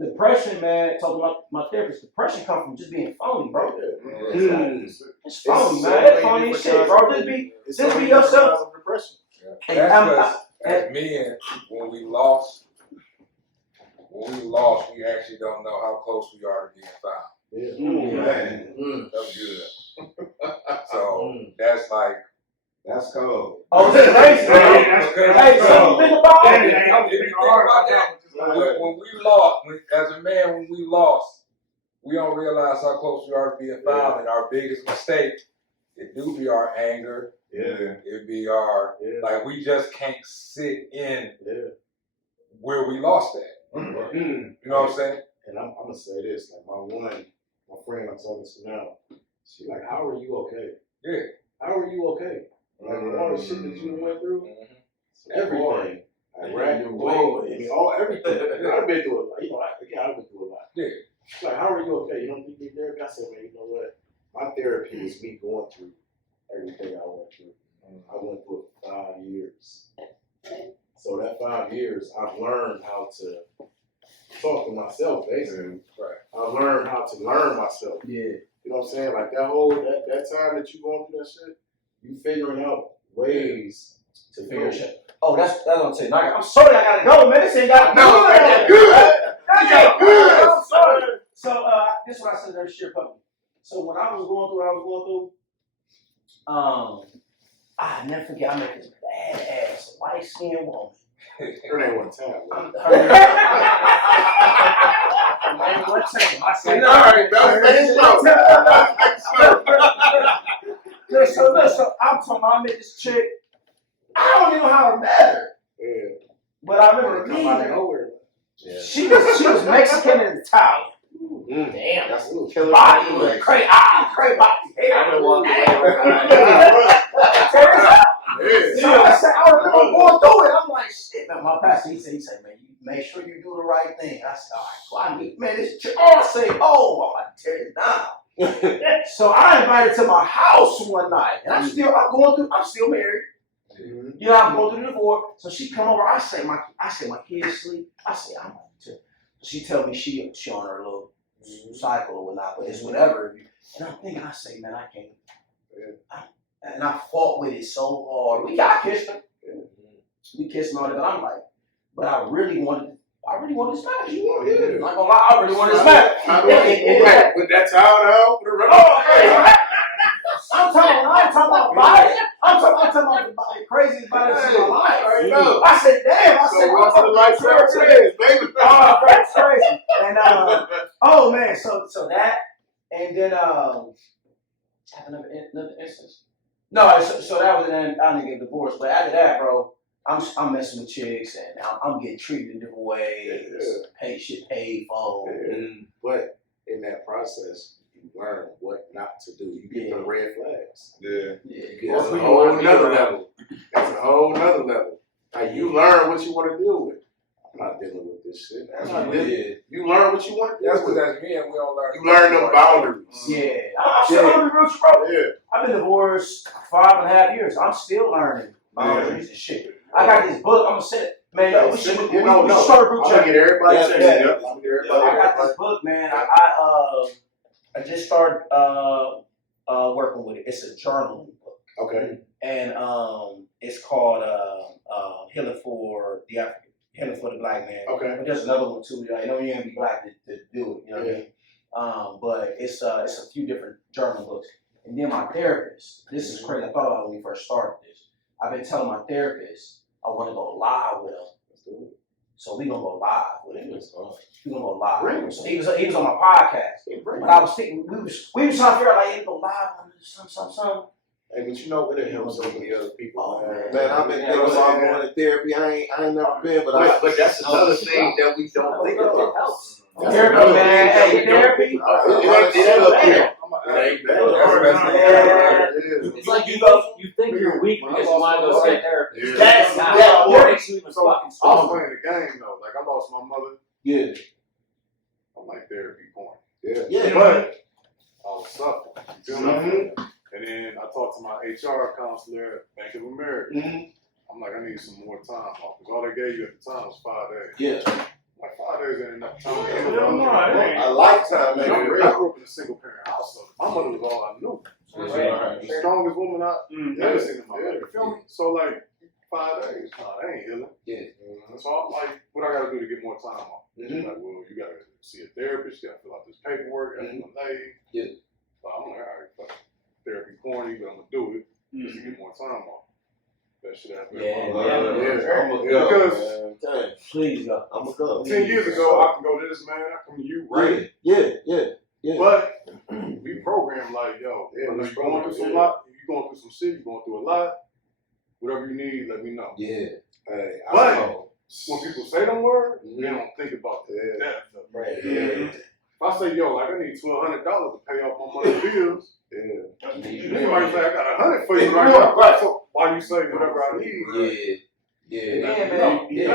Depression, man, talking about my therapist, depression comes from just being phony, bro. It's phony, man. That's phony shit, bro. Just be yourself. As men, when we lost, we actually don't know how close we are to being found. That's good. So that's like, that's cold. Oh, that's crazy, man. Hey, so think about it. When we lost, as a man, when we lost, we don't realize how close we are to being found. And our biggest mistake, it do be our anger. It be our, like, we just can't sit in where we lost at. You know what I'm saying? And I'm gonna say this, like my friend I'm talking to now, she like, how are you okay? Yeah. How are you okay? Like with all the shit that you went through, everything. I ran your way, everything. I've been through a lot. I've been through a lot. you okay? You don't think you need therapy? I said, man, you know what? My therapy is me going through everything I went through. I went through it for 5 years. So that 5 years, I've learned how to talk to myself, basically. Right. I've learned how to learn myself. Yeah. You know what I'm saying? Like that time that you going through that shit, you figuring out ways to Figure figure shit. shit. Oh, that's what I'm saying. I'm sorry, I gotta go, man. This ain't got No, man, good. that's good. I'm sorry. So this is what I said that shit public. So when I was going through what I was going through, I never forget I met this badass light skinned woman. Her name one time. Her name one time. I said, All right, Listen, I'm talking about I met this chick. I don't even know how I met her. Yeah. But I remember Come out of meeting her. nowhere. Yeah. She was Mexican and Italian. Damn. That's a little killer. Body was crazy. Crazy body. I would walk away So I remember going through it. I'm like, shit, man. My pastor, he said, man, you make sure you do the right thing. I said, all right, well, man, this chick, I say, oh, I'm about to tear it down. So I invited to my house one night, and I'm still married. Mm-hmm. You know, I'm going through the divorce. So she come over. I say my kids sleep. I say I'm about to. She tell me she on her little cycle or whatnot, but it's whatever. And I'm thinking, I say, man, I can't. And I fought with it so hard. I kissed her. We kissed and all that. But I'm like, but I really wanted to smash you. Yeah. Not gonna lie, I really wanted to smash. With that towel down, put it Oh, I'm talking about body. I'm talking about the body, craziest body I've seen in my life. I said, damn. I said, what's the life baby? Oh, that's crazy. And oh man, so that, and then another instance. No, so that was then I didn't get divorced, but after that, bro, I'm messing with chicks and I'm getting treated in different ways. Shit paid for. But in that process, you learn what not to do. You get the red flags. That's a whole nother level. That's a whole nother level. Like you learn what you want to deal with. I'm not dealing with this shit. You learn what you want to deal That's with. because as men, we don't learn. You learn them boundaries. I'm still learning real bro. Yeah. I've been divorced 5.5 years. I'm still learning boundaries and shit. I got this book. I'm gonna send it. Man, we should start a group chat. I'm gonna get everybody. I got this book, man. I just started working with it. It's a journaling book. Okay. And it's called Healing for the Black Man. Okay. But there's another one too. You know, you ain't be black to do it. You know what I mean? But it's a few different journaling books. And then my therapist. This is crazy. I thought about it when we first started this. I've been telling my therapist I want to go live with him. So we gonna go live with him. We gonna go live. So he was on my podcast. But I was thinking we was trying to figure out like go live on something. Hey, but you know what it helps so many other people. Man, I've been thinking about going to therapy. I ain't never been, but that's another thing that we don't think about. Helps. Therapy, man. Hey, therapy. It's like you think you're weak because you want to go see a therapist. That's what makes you even So fucking I was strong. playing the game though. Like I lost my mother. yeah. I'm like therapy porn. Yeah. But I was suffering. You feel me? And then I talked to my HR counselor at Bank of America. I'm like, I need some more time off. Because all they gave you at the time was 5 days. Yeah. Like 5 days ain't enough time. A lifetime, man. I grew up in a single parent household. My mother was all I knew. The strongest woman I've ever seen in my life. You feel me? So like 5 days, nah, that ain't healing. Yeah. So I'm like, what I gotta do to get more time off? She's like, well, you gotta see a therapist, you gotta fill out this paperwork, ask my lady. Yeah. So I'm like, all right, fuck therapy corny, but I'm gonna do it just to get more time off. That shit happened. Because Please go. I'm gonna go. 10 years ago, I can go to this man, I come to you, right? Yeah. But we programmed like, yo, I know you're going through some lot, you're going through some shit, you're going through a lot. Whatever you need, let me know. Yeah. Hey, But when people say them words, they don't think about the depth of it. Right. If I say, yo, like I need $1,200 to pay off my month's bills, you might say I got 100 for you right now. So why you say whatever I need? Yeah. But you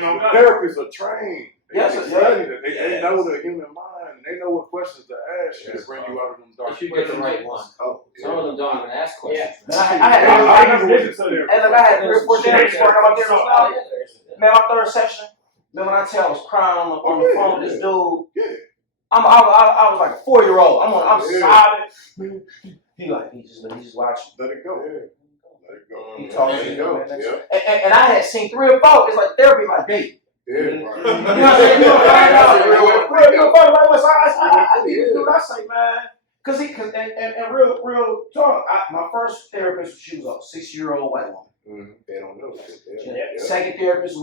know, therapists are trained. They study that. They know the human mind and they know what questions to ask you to bring you out of them dark If you get the places. right one. Some of them don't even ask questions. Man, I had 3 or 4 therapists before I got my therapist now. Man, my third session, man, when I tell I was crying on the phone with this dude, I was like a 4-year-old. I'm sobbing. He just watching. Let it go. Let it go. He talking. Let it go. Yeah. And I had seen 3 or 4. It's like therapy, like dating. Yeah. You know what I'm saying? You don't find out. You don't find out. I need to do what I say, man. Cause real talk. My first therapist, she was a 6-year-old white woman. They don't know that. Yeah. Second therapist she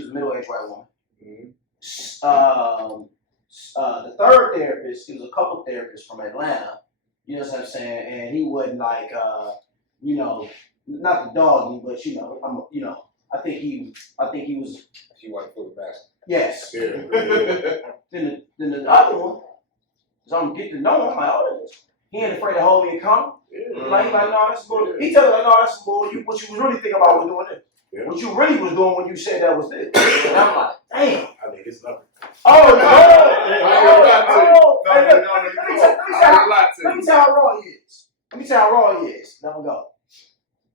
was a middle-aged white woman. The third therapist, he was a couple therapists from Atlanta. You know what I'm saying? And he wasn't like, not the dog, but I think he was. She wasn't fully vaccinated. Yes. Yeah. Then the other one, so I'm getting to know him. I'm like, oh, he ain't afraid to hold me accountable. Yeah. Like, no, that's bull. He tell me like, no, that's bull. What you was really thinking about was doing this. Yeah. What you really was doing when you said that was this. And I'm like, damn. I think it's nothing. Oh No, let me tell how raw he is. Let me tell how raw he is. Let me go.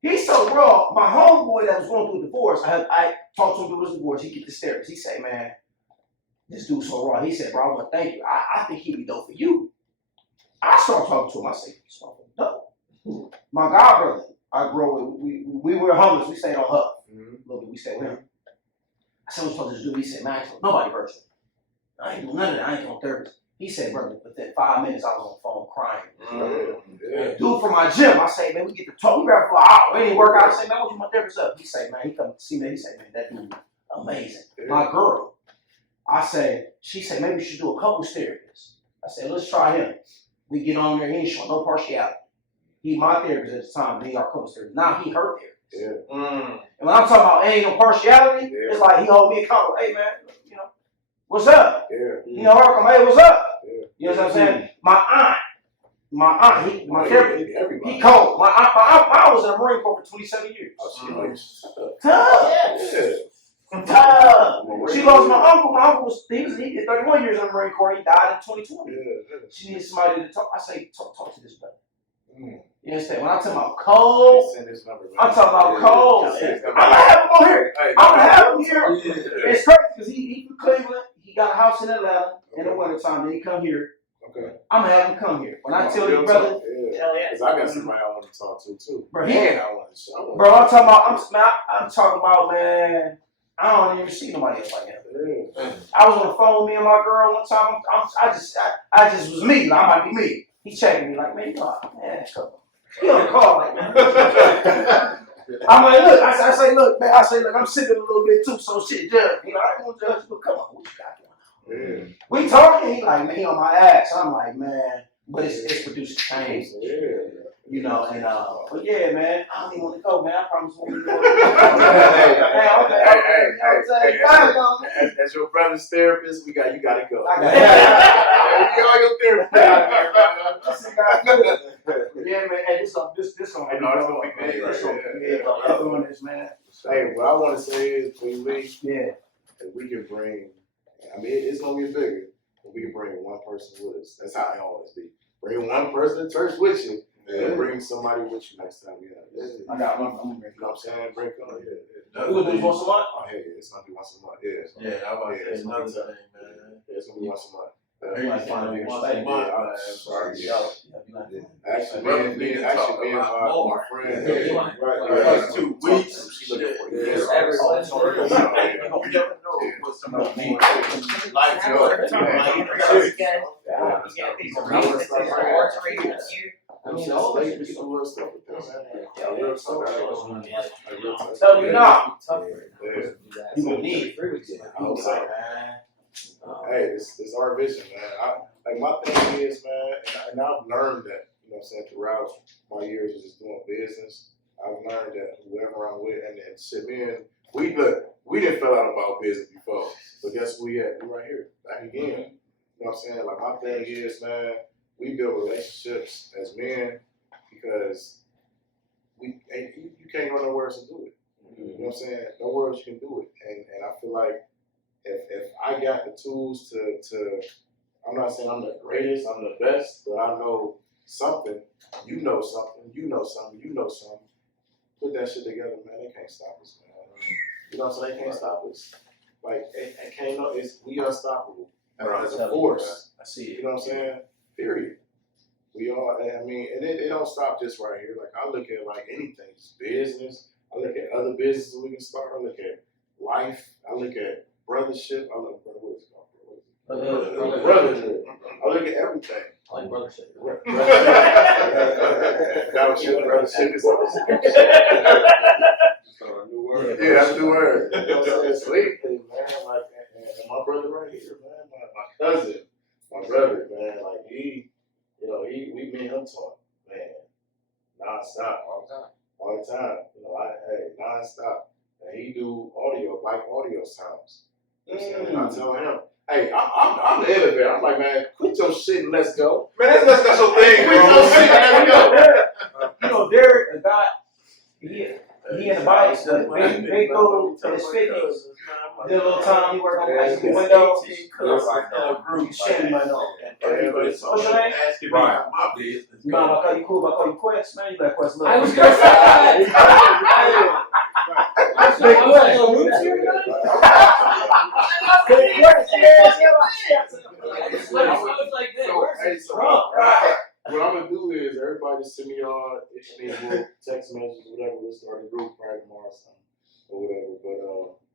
He's so raw. My homeboy that was going through a divorce, I talked to him through his divorce. He get the therapist. He said, man, this dude's so raw. He said, bro, I want to thank you. I think he'd be dope for you. I started talking to him. I said, this motherfucker dope. My god brother, I grew up with, we were homeless. We stayed on Huff. A little bit. We stayed with him. I said, what's supposed to this dude? He said, man, I ain't told nobody virtual. I ain't doing none of that. I ain't on therapist. He said, brother, within 5 minutes, I was on the phone crying. Dude from my gym, I say, man, we get to talk. We grab for an hour. We ain't work out. I say, man, what's my therapist up? He say, man, he come see me. He say, man, that dude amazing. My girl, she said, maybe we should do a couple therapists. I said, let's try him. We get on there. He ain't showing no partiality. He my therapist at the time. Then our couple therapist. Now he her therapist. And when I'm talking about ain't no partiality, it's like he hold me accountable. Hey, man, what's up? You know, I come, hey, what's up? You know what I'm saying? My aunt, my therapist, he cold. My aunt was in the Marine Corps for 27 years. She lost my uncle. My uncle he did 31 years in the Marine Corps. He died in 2020. She needed somebody to talk. I say, talk to this brother. You understand? When I talk about cold, I'm talking about cold. I'm gonna have him on here. I'm gonna have him here. It's crazy because he from Cleveland. He got a house in Atlanta in the wintertime. Then he come here. I'm gonna have him come here. When I tell you, brother, hell yeah, because I got somebody I want to talk to too. Bro, I'm talking about, man. I don't even see nobody else like him. I was on the phone with me and my girl one time. I just was me. Like, I might be me. He checking me like, man, you know, man, come on. He on the call like, man. I'm like, look. I say, look, man. I'm sipping a little bit too. So shit, judge. You know, I ain't gonna judge, but come on, what you got going on? We talking. He like, man, he on my ass. I'm like, man, but it's producing change. You know, and but yeah, man, I don't even want to go, man. I promise you won't As your brother's therapist, you gotta go. We are your therapist. Yeah, man. Hey, this gonna be big. Doing this, man. Hey, what I want to say is, when we if we can bring, I mean, it's gonna get bigger, but we can bring one person with us. That's how it always be. Bring one person to church with you. And bring somebody with you next time we have this. I got one. You know what I'm saying? Bring on. We gonna do this once a month? Oh, hey, it's gonna be once a month. I'm about to say another thing, man. It's gonna be once a month. Once a month, Actually, me and my friend. Right. 2 weeks. She looking for you. You never know what somebody needs. Life I mean, all this is stuff with them, man. Tell you not. You will need 3 weeks. Hey, it's our vision, man. Like my thing is, man, and I've learned that, you know what I'm saying, throughout my years of just doing business. I've learned that whoever I'm with, and shit, we didn't fill out about business before, but guess what we at? We right here, back again. You know what I'm saying? Like my thing is, man, we build relationships as men because you can't go nowhere else to do it. You know what I'm saying? Nowhere else you can do it, and I feel like if I got the tools to I'm not saying I'm the greatest, I'm the best, but I know something. You know something. You know something. You know something. Put that shit together, man. They can't stop us, man. You know what I'm saying? They can't stop us. Like, it can't. We unstoppable as a force. I see it. You know what I'm saying? Period. We all. I mean, and it don't stop just right here. Like I look at like anything, just business. I look at other businesses we can start. I look at life. I look at brothership. I look at what is it called? Brotherhood. I look at everything. I like brothership. That was your brothership. Yeah, that's the word. You know what I'm saying? Sweet thing, man. Like, and my brother right here, man. My cousin, my brother, man. Like he, you know, we me and him talk, man, nonstop, all the time. You know, nonstop. And he do audio, like audio sounds. You know what I'm saying? And I tell him, hey, I'm the innovator. I'm like, man, quit your shit and let's go. Man, that's your thing, Quit your shit and let's go. You know, Derek, a guy, he in the bikes, the big dude in his 50s. Did a little time, he worked on the windows. Shit, man, no. What's your name? Right. My business. You mind if I call you cool? If I call you Quest, man, you got Quest love. I was gonna say that. I was like, oh, Roots here tonight? I was like, man, where's the drum? What I'm gonna do is everybody send me y'all text messages, whatever. We'll start a group probably tomorrow or whatever.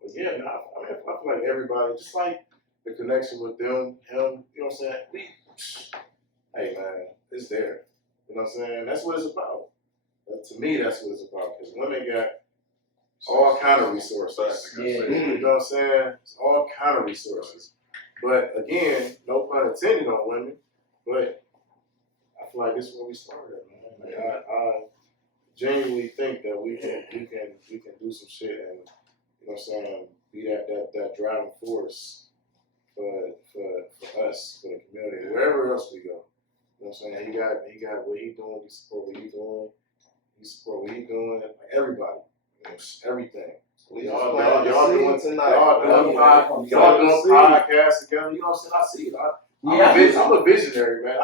But yeah, man, I feel like everybody, just like the connection with them, him, you know what I'm saying? Hey man, it's there. You know what I'm saying? That's what it's about. To me, that's what it's about. Because women got all kind of resources. Yeah. You know what I'm saying? It's all kind of resources. But again, no pun intended on women, but I feel like this is where we started, man. Like I genuinely think that we can do some shit and, you know what I'm saying, be that driving force for us, for the community, wherever else we go. You know what I'm saying? He got what he doing, we support what he doing, like everybody. You know, everything. Y'all doing podcasts together. You know what I'm saying? I see it. I'm a visionary, man.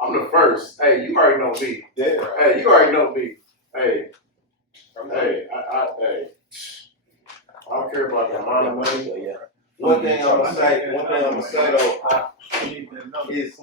I'm the first. Hey, you already know me. Yeah. Hey, you already know me. Hey, I don't care about the amount of money. One thing I'm gonna say though, is